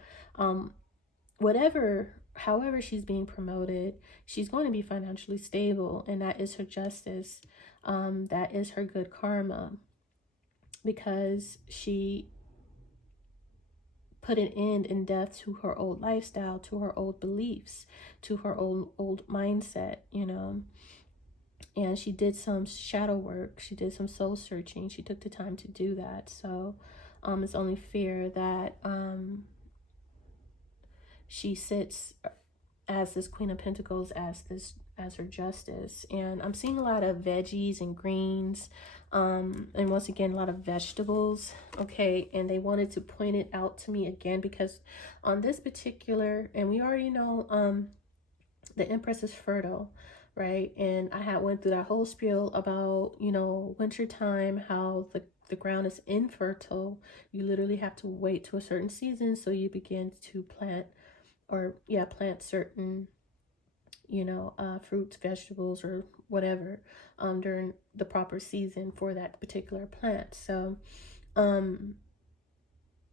however she's being promoted, she's going to be financially stable, and that is her justice. That is her good karma, because she put an end in death to her old lifestyle, to her old beliefs, to her old mindset, you know. And she did some shadow work. She did some soul searching. She took the time to do that. So it's only fair that she sits as this Queen of Pentacles, as her justice. And I'm seeing a lot of veggies and greens, and once again, a lot of vegetables. Okay, and they wanted to point it out to me again, because on this particular, and we already know the Empress is fertile, right? And I went through that whole spiel about, you know, wintertime, how the ground is infertile. You literally have to wait to a certain season so you begin to plant certain, you know, fruits, vegetables, or whatever during the proper season for that particular plant. So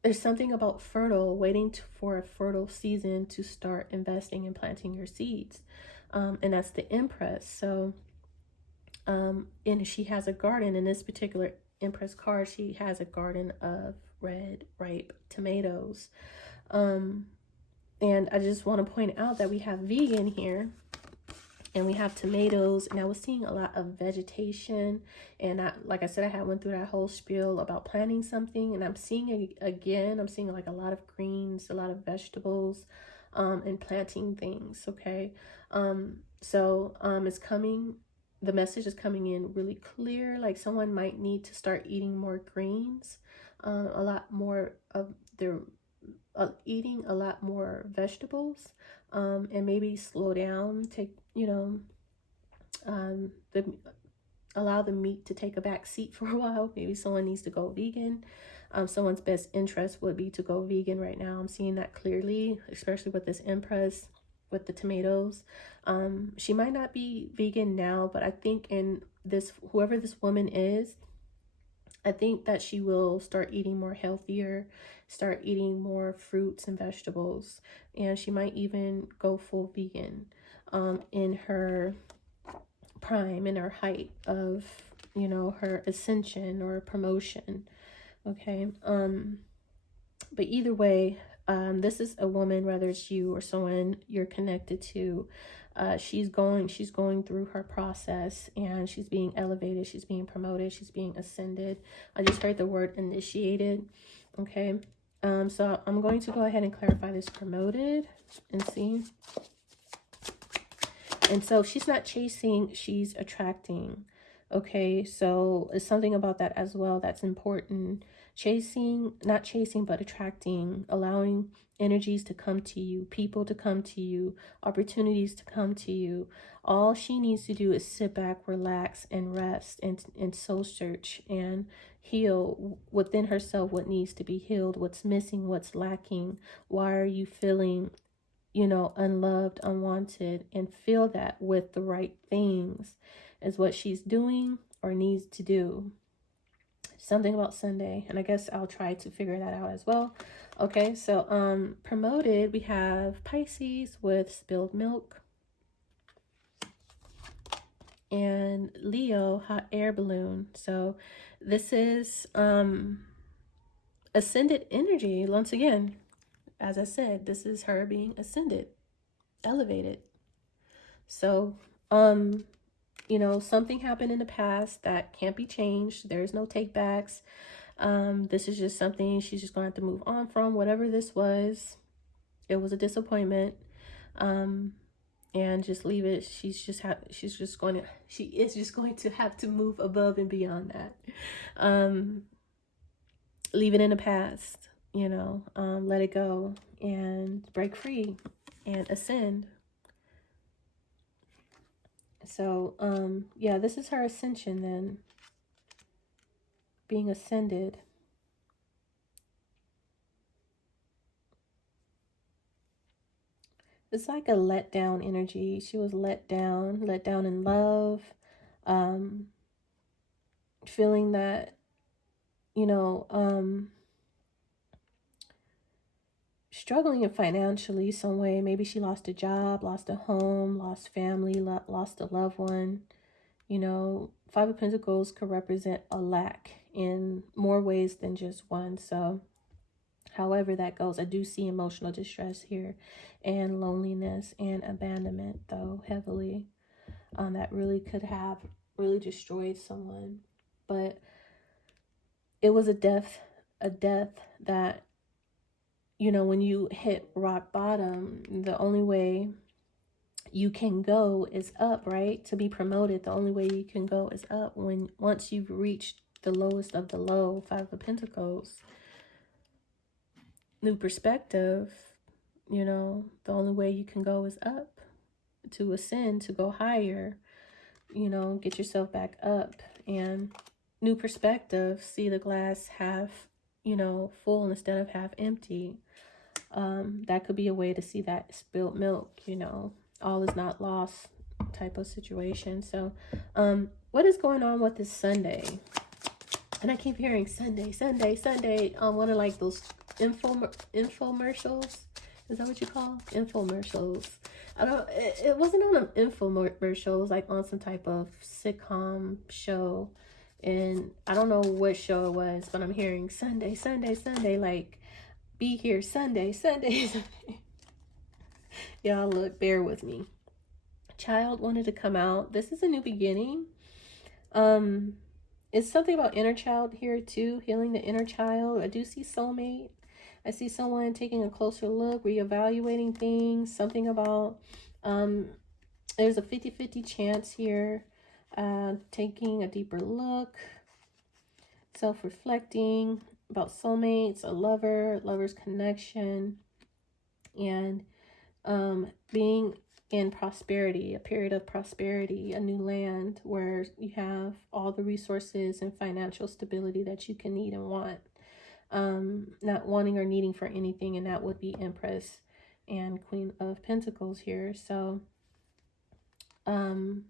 there's something about waiting for a fertile season to start investing and planting your seeds. And that's the Empress. So, and she has a garden. In this particular Empress card, she has a garden of red, ripe tomatoes. And I just want to point out that we have vegan here, and we have tomatoes, and I was seeing a lot of vegetation. And like I said, I went through that whole spiel about planting something, and I'm seeing it again. I'm seeing like a lot of greens, a lot of vegetables, and planting things. Okay. So it's coming, the message is coming in really clear. Like someone might need to start eating more greens, a lot more of their eating a lot more vegetables, and maybe slow down, take, you know, allow the meat to take a back seat for a while. Maybe someone needs to go vegan. Someone's best interest would be to go vegan right now. I'm seeing that clearly, especially with this Empress with the tomatoes. She might not be vegan now, but I think whoever this woman is, I think that she will start eating more healthier, start eating more fruits and vegetables, and she might even go full vegan in her prime, in her height of, you know, her ascension or promotion. Okay. But either way, this is a woman, whether it's you or someone you're connected to. She's going through her process, and she's being elevated, she's being promoted, she's being ascended. I just heard the word initiated. Okay. So I'm going to go ahead and clarify this promoted and see. And so she's not chasing, she's attracting. Okay, so it's something about that as well that's important. Not chasing, but attracting, allowing energies to come to you, people to come to you, opportunities to come to you. All she needs to do is sit back, relax, and rest, and soul search and heal within herself what needs to be healed, what's missing, what's lacking. Why are you feeling, you know, unloved, unwanted, and feel that with the right things is what she's doing or needs to do. Something about Sunday, and I guess I'll try to figure that out as well. Okay, so promoted, we have Pisces with spilled milk, and Leo, hot air balloon. So this is ascended energy once again. as I said, this is her being ascended, elevated. So, you know, something happened in the past that can't be changed. There's no take backs. This is just something she's just going to have to move on from. Whatever this was, it was a disappointment. And just leave it. She is just going to have to move above and beyond that. Leave it in the past, you know, let it go and break free and ascend. So, yeah, this is her ascension then, being ascended. It's like a letdown energy. She was let down in love, feeling that, you know, struggling financially some way. Maybe she lost a job, lost a home, lost family, lost a loved one. You know, Five of Pentacles could represent a lack in more ways than just one. So however that goes, I do see emotional distress here and loneliness and abandonment, though, heavily. That really could have really destroyed someone. But it was a death that, you know, when you hit rock bottom, the only way you can go is up, right? To be promoted, the only way you can go is up. Once you've reached the lowest of the low, Five of Pentacles, new perspective, you know, the only way you can go is up, to ascend, to go higher, you know, get yourself back up. And new perspective, see the glass half, you know, full instead of half empty. That could be a way to see that spilled milk, you know, all is not lost type of situation. So what is going on with this Sunday? And I keep hearing Sunday on one of like those infomercials. Is that what you call infomercials? I don't, it wasn't on an infomercial. It was like on some type of sitcom show, and I don't know what show it was, but I'm hearing Sunday, like be here Sunday. Y'all, look, bear with me. Child wanted to come out. This is a new beginning. It's something about inner child here too, healing the inner child. I do see soulmate. I see someone taking a closer look, reevaluating things. Something about, there's a 50-50 chance here, taking a deeper look, self-reflecting about soulmates, a lover's connection, and being in prosperity, a period of prosperity, a new land where you have all the resources and financial stability that you can need and want. Not wanting or needing for anything, and that would be Empress and Queen of Pentacles here. So something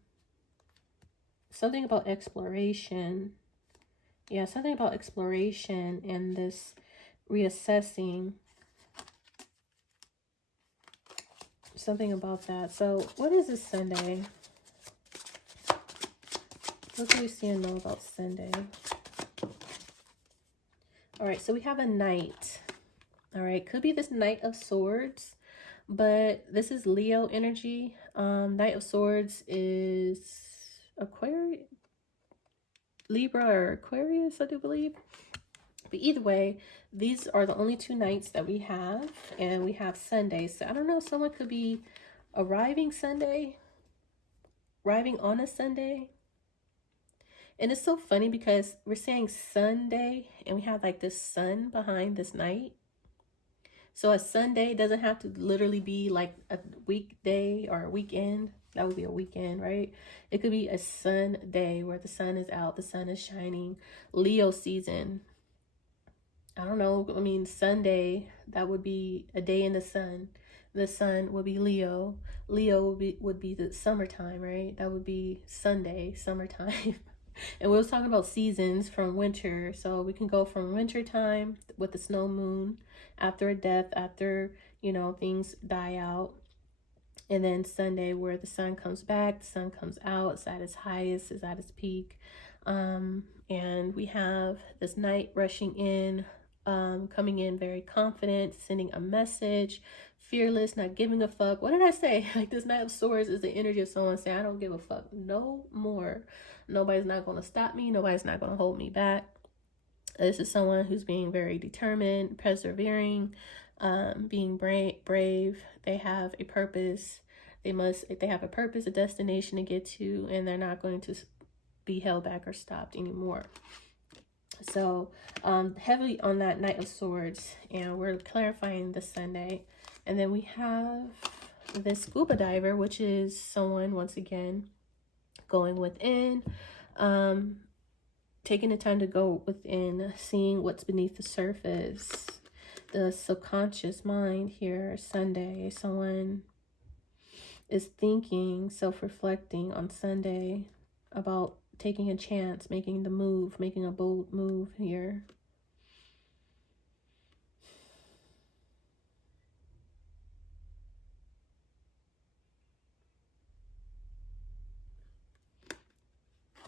about exploration. Yeah, something about exploration and this reassessing. Something about that. So what is this Sunday? What do we see and know about Sunday? All right, so we have a Knight. All right, could be this Knight of Swords, but this is Leo energy. Knight of Swords is Aquarius, Libra or Aquarius, I do believe. But either way, these are the only two nights that we have, and we have Sunday. So I don't know, someone could be arriving on a Sunday. And it's so funny because we're saying Sunday, and we have like this sun behind this night. So a Sunday doesn't have to literally be like a weekday or a weekend. That would be a weekend, right? It could be a sun day where the sun is out, the sun is shining. Leo season. I don't know. I mean, Sunday, that would be a day in the sun. The sun would be Leo. Leo would be the summertime, right? That would be Sunday, summertime. And we was talking about seasons from winter. So we can go from winter time with the snow moon, after a death, after, you know, things die out. And then Sunday where the sun comes back, the sun comes out, it's at its highest, it's at its peak. And we have this night rushing in, coming in very confident, sending a message, fearless, not giving a fuck. What did I say? Like, this Knight of Swords is the energy of someone saying, I don't give a fuck no more. Nobody's not going to stop me. Nobody's not going to hold me back. This is someone who's being very determined, persevering, being brave. They have a purpose. They have a purpose, a destination to get to, and they're not going to be held back or stopped anymore. So heavily on that Knight of Swords, and we're clarifying the Sunday. And then we have this scuba diver, which is someone, once again, going within, taking the time to go within, seeing what's beneath the surface, the subconscious mind here. Sunday, someone is thinking, self-reflecting on Sunday about taking a chance, making the move, making a bold move here.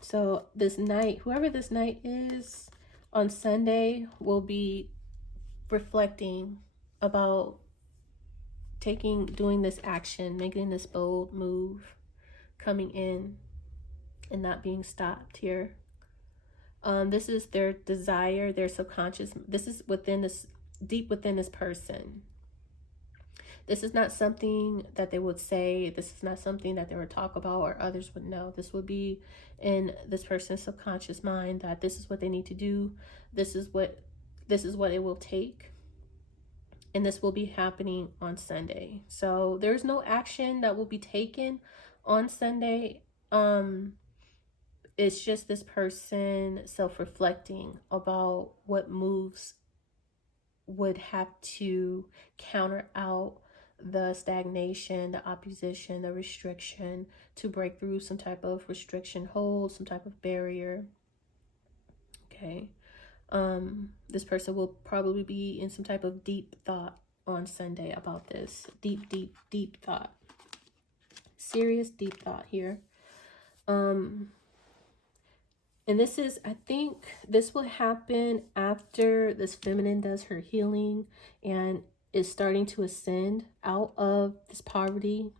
So this Knight, whoever this Knight is on Sunday, will be reflecting about doing this action, making this bold move, coming in and not being stopped here. This is their desire, their subconscious. This is within this, deep within this person. This is not something that they would say. This is not something that they would talk about or others would know. This would be in this person's subconscious mind, that this is what they need to do. This is what it will take. And this will be happening on Sunday. So there's no action that will be taken on Sunday. It's just this person self-reflecting about what moves would have to counter out the stagnation, the opposition, the restriction, to break through some type of restriction hold, some type of barrier. Okay. This person will probably be in some type of deep thought on Sunday about this. Deep thought. Serious deep thought here. And this is, I think this will happen after this feminine does her healing and is starting to ascend out of this poverty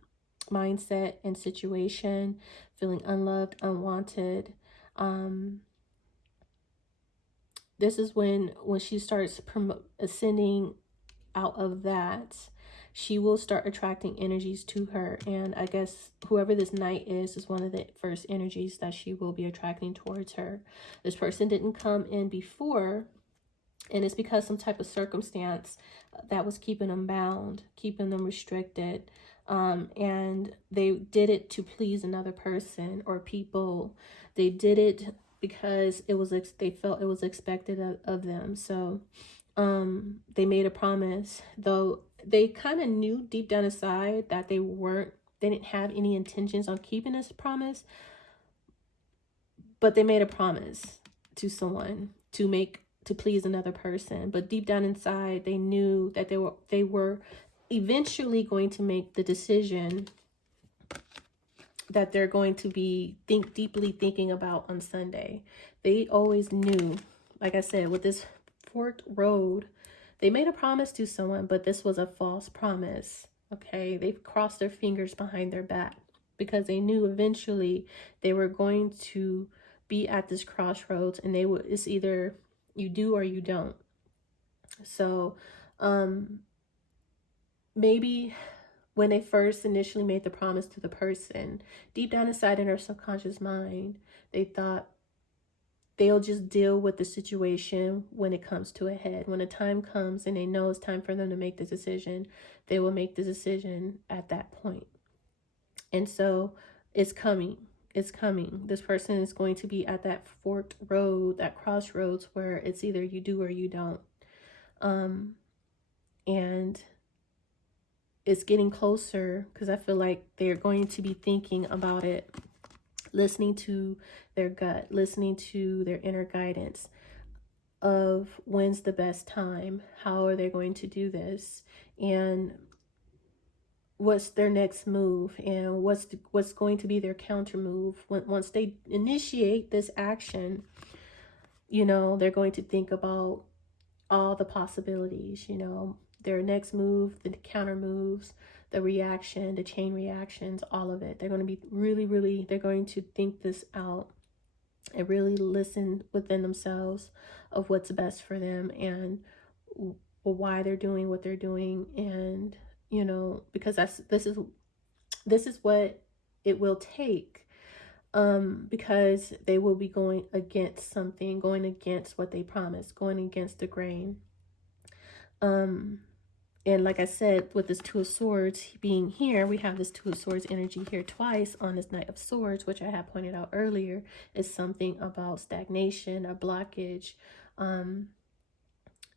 mindset and situation, feeling unloved, unwanted. This is when she starts ascending out of that, she will start attracting energies to her. And I guess whoever this Knight is one of the first energies that she will be attracting towards her. This person didn't come in before, and it's because some type of circumstance that was keeping them bound, keeping them restricted. And they did it to please another person or people. They did it because they felt it was expected of them. So they made a promise, though they kind of knew deep down inside that they didn't have any intentions on keeping this promise, but they made a promise to someone to please another person. But deep down inside, they knew that they were eventually going to make the decision that they're going to be deeply thinking about on Sunday. They always knew, like I said, with this forked road, they made a promise to someone, but this was a false promise. Okay, they've crossed their fingers behind their back because they knew eventually they were going to be at this crossroads, and it's either you do or you don't. So maybe when they first initially made the promise to the person, deep down inside in their subconscious mind, they thought they'll just deal with the situation when it comes to a head. When the time comes and they know it's time for them to make the decision, they will make the decision at that point. And so it's coming. It's coming. This person is going to be at that forked road, that crossroads where it's either you do or you don't. And it's getting closer because I feel like they're going to be thinking about it, listening to their gut, listening to their inner guidance of when's the best time, how are they going to do this, and what's their next move, and what's going to be their counter move. Once they initiate this action, they're going to think about all the possibilities, you know, their next move, the counter moves, the reaction, the chain reactions, all of it. They're going to be really, they're going to think this out and really listen within themselves of what's best for them and why they're doing what they're doing. And, you know, because this is what it will take, because they will be going against something, going against what they promised, going against the grain. And like I said, with this Two of Swords being here, we have this Two of Swords energy here twice on this Knight of Swords, which I had pointed out earlier is something about stagnation or blockage,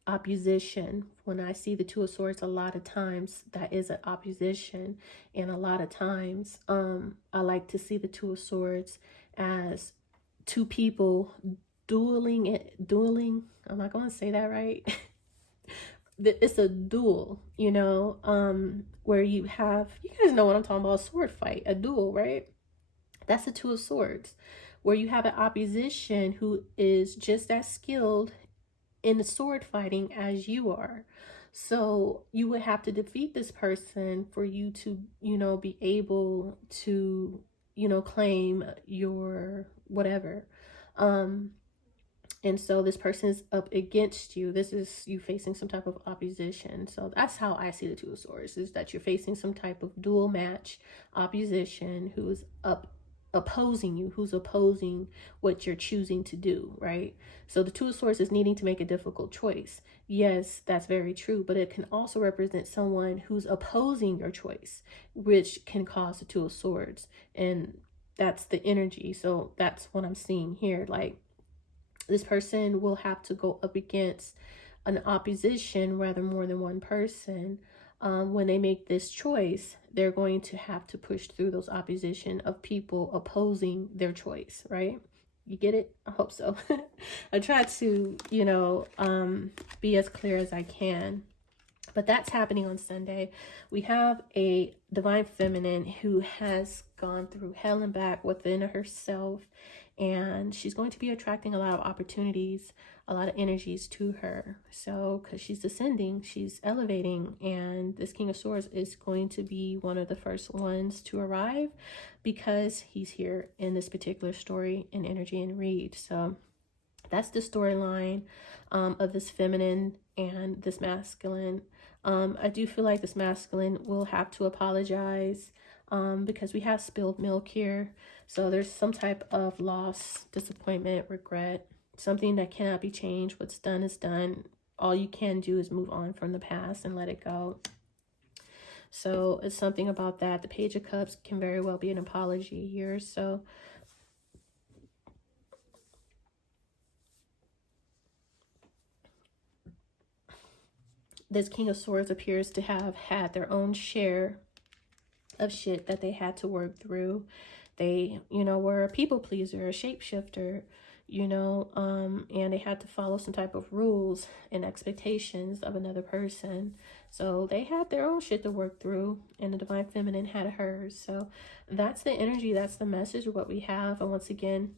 opposition. When I see the Two of Swords, a lot of times that is an opposition. And a lot of times I like to see the Two of Swords as two people dueling, I'm not going to say that right. It's a duel, you know, where you have, you guys know what I'm talking about, a sword fight, a duel, right? That's a Two of Swords, where you have an opposition who is just as skilled in the sword fighting as you are. So you would have to defeat this person for you to, you know, be able to, you know, claim your whatever. And so this person is up against you. This is you facing some type of opposition. So that's how I see the Two of Swords, is that you're facing some type of dual match opposition who is opposing you, who's opposing what you're choosing to do, right? So the Two of Swords is needing to make a difficult choice. Yes, that's very true, but it can also represent someone who's opposing your choice, which can cause the Two of Swords. And that's the energy. So that's what I'm seeing here. Like, this person will have to go up against an opposition, rather more than one person. When they make this choice, they're going to have to push through those opposition of people opposing their choice, right? You get it? I hope so. I try to, you know, be as clear as I can. But that's happening on Sunday. We have a divine feminine who has gone through hell and back within herself. And she's going to be attracting a lot of opportunities, a lot of energies to her. So, because she's ascending, she's elevating. And this King of Swords is going to be one of the first ones to arrive, because he's here in this particular story and energy and read. So that's the storyline of this feminine and this masculine. I do feel like this masculine will have to apologize because we have spilled milk here. So there's some type of loss, disappointment, regret, something that cannot be changed. What's done is done. All you can do is move on from the past and let it go. So it's something about that. The Page of Cups can very well be an apology here. So this King of Swords appears to have had their own share of shit that they had to work through. They, you know, were a people pleaser, a shapeshifter, you know, and they had to follow some type of rules and expectations of another person. So they had their own shit to work through, and the divine feminine had hers. So that's the energy, that's the message of what we have. And once again,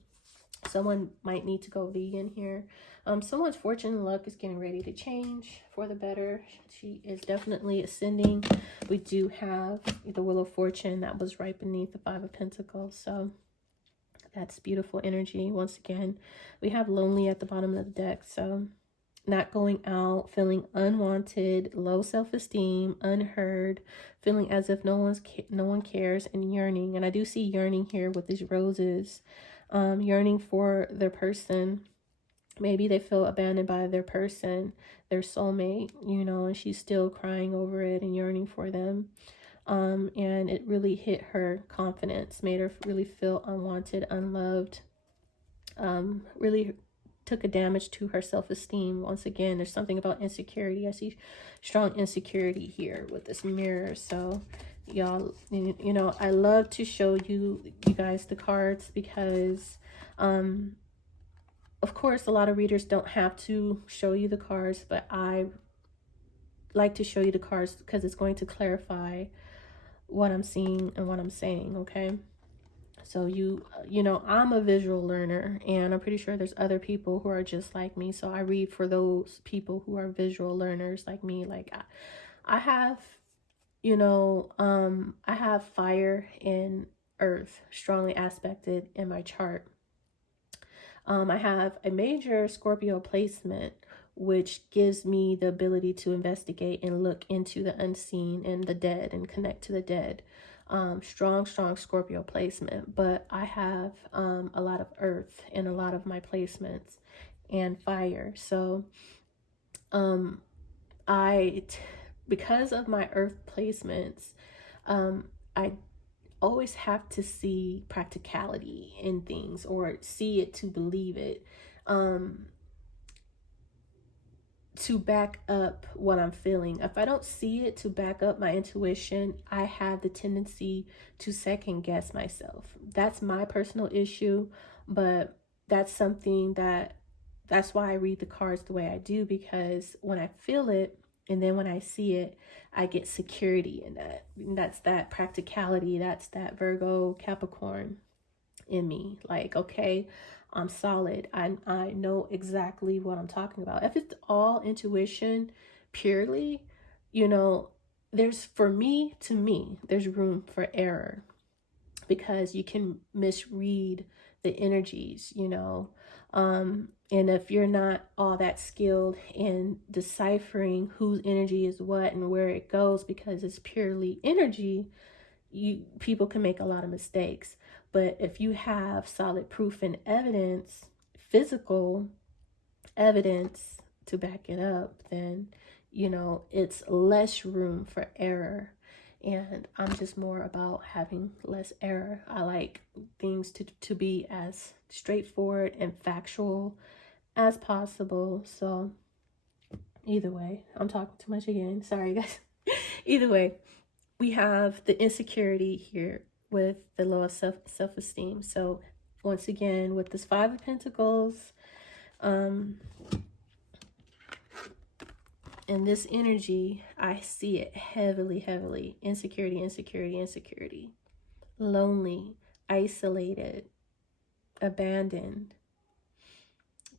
someone might need to go vegan here. Someone's fortune and luck is getting ready to change for the better. She is definitely ascending. We do have the Wheel of Fortune that was right beneath the Five of Pentacles. So that's beautiful energy. Once again, we have lonely at the bottom of the deck. So not going out, feeling unwanted, low self-esteem, unheard, feeling as if no one cares, and yearning. And I do see yearning here with these roses. Yearning for their person. Maybe they feel abandoned by their person, their soulmate, you know, and she's still crying over it and yearning for them. And it really hit her confidence, made her really feel unwanted, unloved, really took a damage to her self-esteem. Once again, there's something about insecurity. I see strong insecurity here with this mirror. So y'all, you know, I love to show you guys the cards because of course a lot of readers don't have to show you the cards, but I like to show you the cards because it's going to clarify what I'm seeing and what I'm saying. Okay, So you know, I'm a visual learner, and I'm pretty sure there's other people who are just like me. So I read for those people who are visual learners like me. Like I have, you know, I have fire and earth strongly aspected in my chart. I have a major Scorpio placement, which gives me the ability to investigate and look into the unseen and the dead and connect to the dead. Strong Scorpio placement, but I have a lot of earth in a lot of my placements and fire. So because of my earth placements, I always have to see practicality in things, or see it to believe it, to back up what I'm feeling. If I don't see it to back up my intuition, I have the tendency to second guess myself. That's my personal issue, but that's something that's why I read the cards the way I do, because when I feel it and then when I see it, I get security in that. And that's that practicality. That's that Virgo Capricorn in me. Like, okay, I'm solid. I know exactly what I'm talking about. If it's all intuition purely, you know, there's, for me, to me, there's room for error, because you can misread the energies, you know. And if you're not all that skilled in deciphering whose energy is what and where it goes, because it's purely energy, people can make a lot of mistakes. But if you have solid proof and evidence, physical evidence to back it up, then, you know, it's less room for error. And I'm just more about having less error. I like things to be as straightforward and factual as possible. So either way, I'm talking too much again. Sorry, guys. Either way, we have the insecurity here with the low self-esteem. So once again, with this Five of Pentacles, in this energy, I see it heavily. Insecurity. Lonely, isolated, abandoned.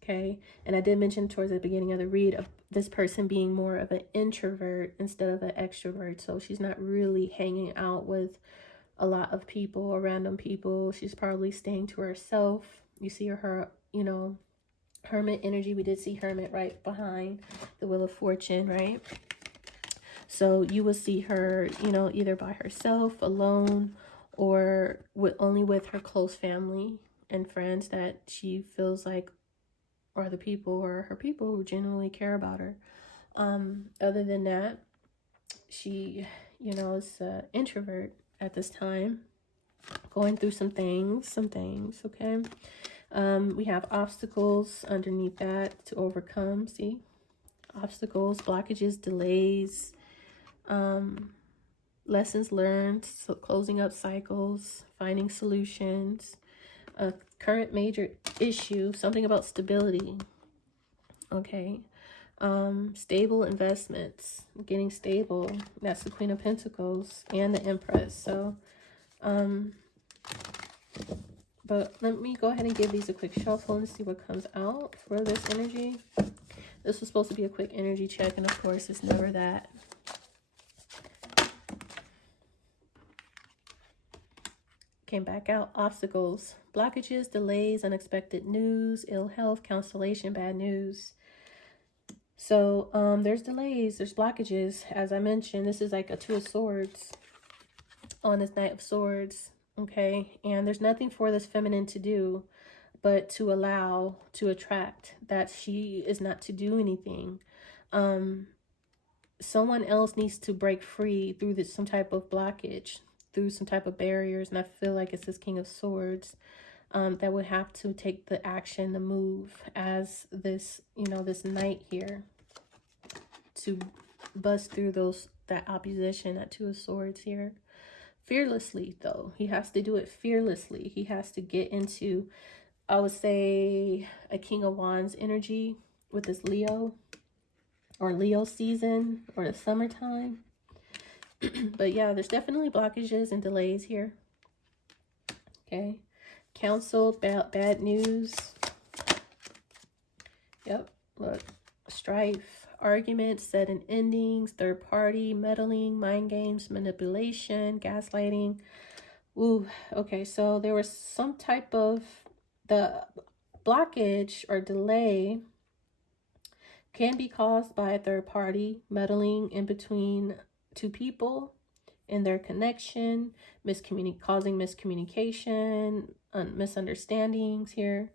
Okay. And I did mention towards the beginning of the read of this person being more of an introvert instead of an extrovert. So she's not really hanging out with a lot of people or random people. She's probably staying to herself. You see her, you know, Hermit energy. We did see Hermit right behind the Wheel of Fortune, right? So you will see her, you know, either by herself, alone, or only with her close family and friends that she feels like are the people, or her people, who genuinely care about her. Other than that, she, you know, is an introvert at this time, going through some things, okay? We have obstacles underneath that to overcome. See, obstacles, blockages, delays, lessons learned, so closing up cycles, finding solutions, a current major issue, something about stability. Okay. Stable investments, getting stable. That's the Queen of Pentacles and the Empress. So, but let me go ahead and give these a quick shuffle and see what comes out for this energy. This was supposed to be a quick energy check, and of course it's never that. Came back out. Obstacles, blockages, delays, unexpected news, ill health, cancellation, bad news. So there's delays, there's blockages. As I mentioned, this is like a Two of Swords on this Knight of Swords. Okay, and there's nothing for this feminine to do but to allow, to attract, that she is not to do anything. Someone else needs to break free through this, some type of blockage, through some type of barriers. And I feel like it's this King of Swords that would have to take the action, the move, as this, you know, this knight here, to bust through that opposition, that Two of Swords here. Fearlessly, though. He has to do it fearlessly. He has to get into, I would say, a King of Wands energy with this Leo, or Leo season, or the summertime. But yeah, there's definitely blockages and delays here. Okay. Counseled, bad news. Yep. Look. Strife, arguments, sudden endings, third party, meddling, mind games, manipulation, gaslighting. Ooh, okay, so there was some type of the blockage or delay can be caused by a third party meddling in between two people in their connection, causing miscommunication, misunderstandings here.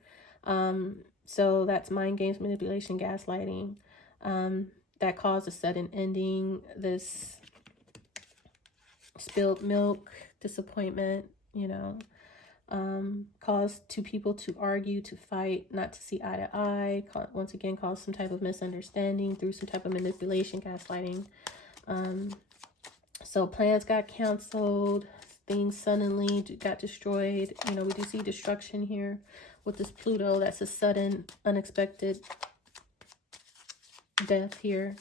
So that's mind games, manipulation, gaslighting. That caused a sudden ending. This spilled milk, disappointment, you know, caused two people to argue, to fight, not to see eye to eye. Once again, caused some type of misunderstanding through some type of manipulation, gaslighting. So plans got canceled. Things suddenly got destroyed. You know, we do see destruction here with this Pluto. That's a sudden, unexpected death here.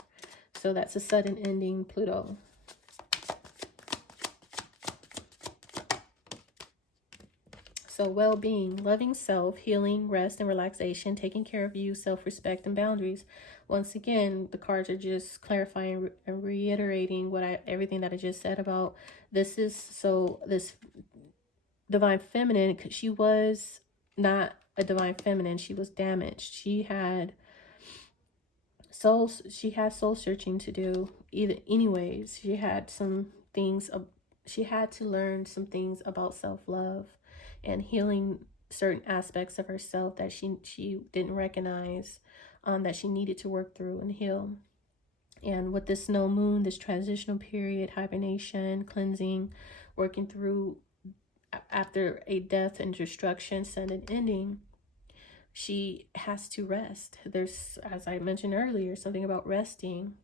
So that's a sudden ending, Pluto. So well-being, loving self, healing, rest, and relaxation, taking care of you, self-respect, and boundaries. Once again, the cards are just clarifying and reiterating everything that I just said about this. This divine feminine, she was not a divine feminine. She was damaged. She had soul searching to do. Anyways, she had some things. She had to learn some things about self-love and healing certain aspects of herself that she didn't recognize, that she needed to work through and heal. And with this no moon, this transitional period, hibernation, cleansing, working through after a death and destruction, sudden ending, she has to rest. There's, as I mentioned earlier, something about resting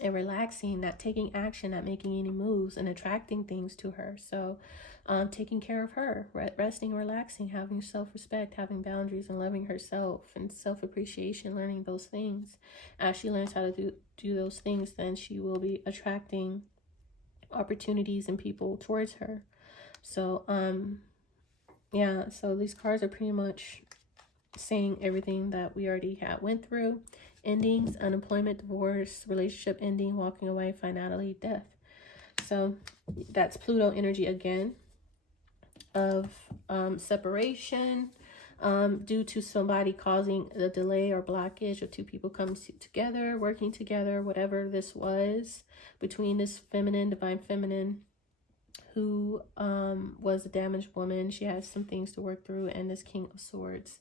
and relaxing, not taking action, not making any moves, and attracting things to her. So taking care of her, resting, relaxing, having self-respect, having boundaries, and loving herself, and self-appreciation, learning those things. As she learns how to do those things, then she will be attracting opportunities and people towards her. So yeah, so these cards are pretty much saying everything that we already went through. Endings, unemployment, divorce, relationship ending, walking away, finality, death. So that's Pluto energy again of separation due to somebody causing the delay or blockage, or two people coming together, working together, whatever this was between this feminine, divine feminine, who was a damaged woman. She has some things to work through, and this King of Swords.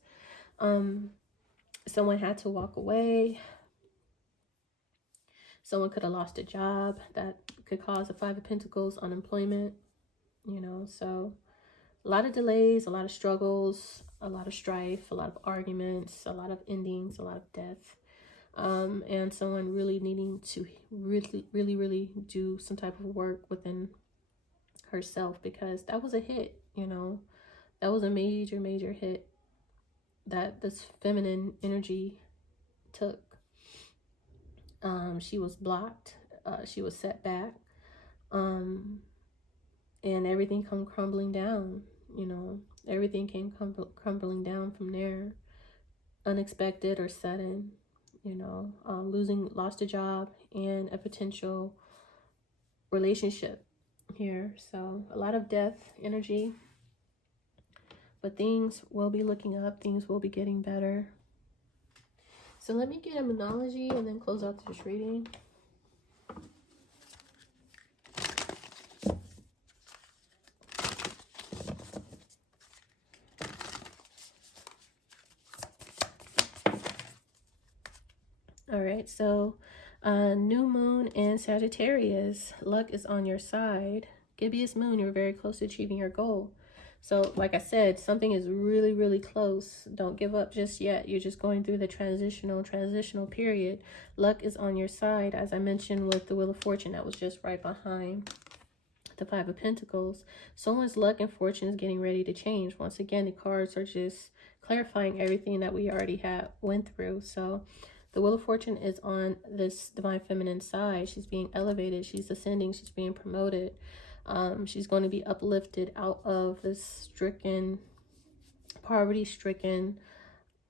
Someone had to walk away. Someone could have lost a job. That could cause a Five of Pentacles, unemployment, you know. So a lot of delays, a lot of struggles, a lot of strife, a lot of arguments, a lot of endings, a lot of death. And someone really needing to really do some type of work within herself, because that was a hit, you know. That was a major hit that this feminine energy took. She was blocked, she was set back, and everything come crumbling down, you know. Everything came crumbling down from there, unexpected or sudden, you know. Lost a job and a potential relationship here. So a lot of death energy, but things will be looking up, things will be getting better. So let me get a numerology and then close out this reading. All right, so new moon and Sagittarius, luck is on your side. Gibbous moon, you're very close to achieving your goal. So like I said, something is really close. Don't give up just yet. You're just going through the transitional period. Luck is on your side, as I mentioned with the Wheel of Fortune that was just right behind the Five of Pentacles. Someone's luck and fortune is getting ready to change. Once again, the cards are just clarifying everything that we already went through. So the Wheel of Fortune is on this divine feminine side. She's being elevated, she's ascending, she's being promoted. She's going to be uplifted out of this stricken, poverty-stricken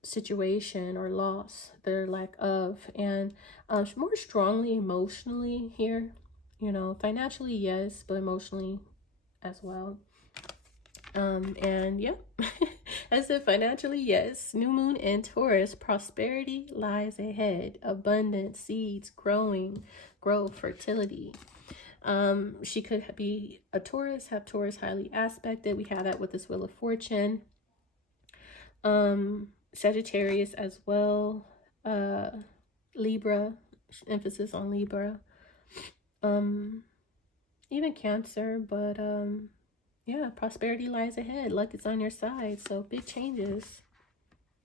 situation or loss, their lack of, and more strongly emotionally here. You know, financially, yes, but emotionally as well. And yeah, I said financially, yes. New moon in Taurus, prosperity lies ahead, abundance, seeds, growth, fertility. She could be a Taurus, have Taurus highly aspected. We have that with this Wheel of Fortune. Sagittarius as well. Libra, emphasis on Libra. Even Cancer, but yeah, prosperity lies ahead. Luck is on your side. So big changes,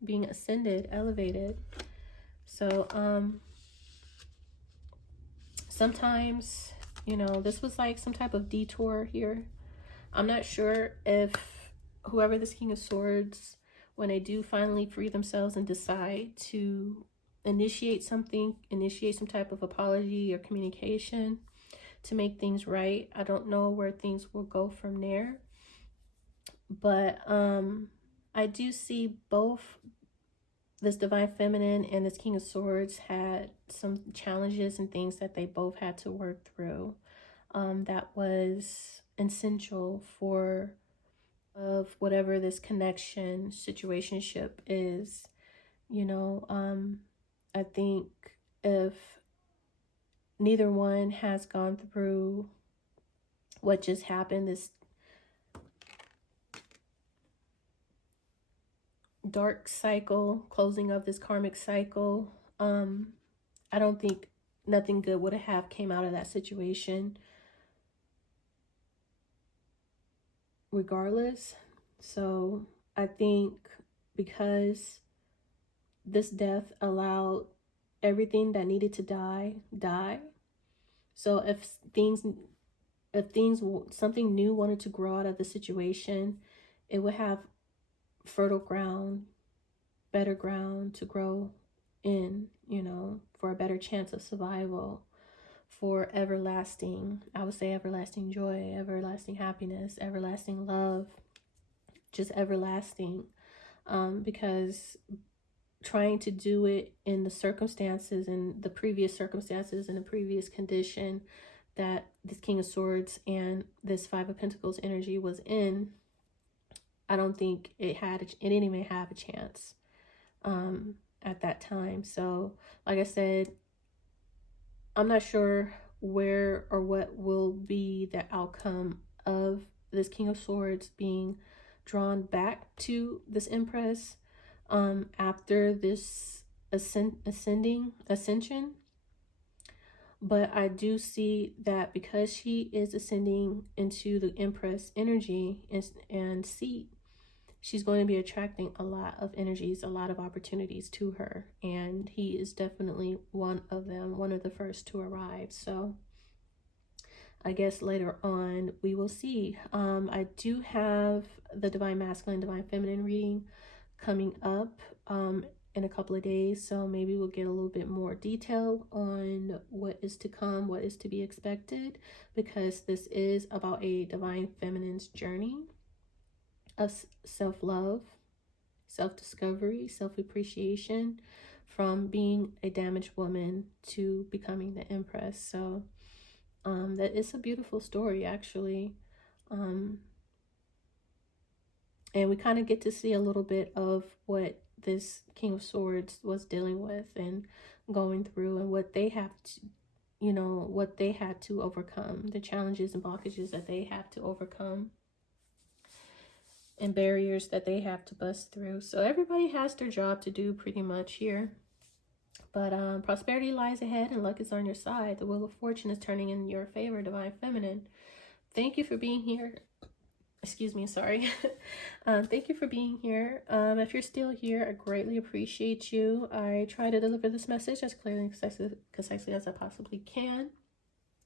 being ascended, elevated. So sometimes, you know, this was like some type of detour here. I'm not sure if whoever this King of Swords, when they do finally free themselves and decide to initiate something, initiate some type of apology or communication to make things right. I don't know where things will go from there. But I do see both this Divine Feminine and this King of Swords had some challenges and things that they both had to work through. That was essential for of whatever this connection, situationship is. You know, I think if neither one has gone through what just happened, this dark cycle, closing of this karmic cycle, I don't think nothing good would have came out of that situation regardless. So I think because this death allowed everything that needed to die. So if something new wanted to grow out of the situation, it would have fertile ground, better ground to grow in, you know, for a better chance of survival, for everlasting, I would say everlasting joy, everlasting happiness, everlasting love, just everlasting. Because trying to do it in the circumstances and the previous circumstances and the previous condition that this King of Swords and this Five of Pentacles energy was in, I don't think it didn't even have a chance at that time. So like I said, I'm not sure where or what will be the outcome of this King of Swords being drawn back to this Empress after this ascension. But I do see that because she is ascending into the Empress energy and seat, she's going to be attracting a lot of energies, a lot of opportunities to her. And he is definitely one of them, one of the first to arrive. So I guess later on we will see. I do have the Divine Masculine, Divine Feminine reading coming up in a couple of days. So maybe we'll get a little bit more detail on what is to come, what is to be expected, because this is about a Divine Feminine's journey of self-love, self-discovery, self-appreciation, from being a damaged woman to becoming the Empress. So that is a beautiful story, actually. And we kind of get to see a little bit of what this King of Swords was dealing with and going through, and what they have to, you know, what they had to overcome, the challenges and blockages that they have to overcome, and barriers that they have to bust through. So everybody has their job to do pretty much here. But prosperity lies ahead and luck is on your side. The Wheel of Fortune is turning in your favor, Divine Feminine. Thank you for being here. Excuse me, sorry. Thank you for being here. If you're still here, I greatly appreciate you. I try to deliver this message as clearly and concisely as I possibly can.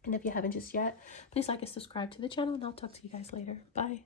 And if you haven't just yet, please like and subscribe to the channel, and I'll talk to you guys later. Bye.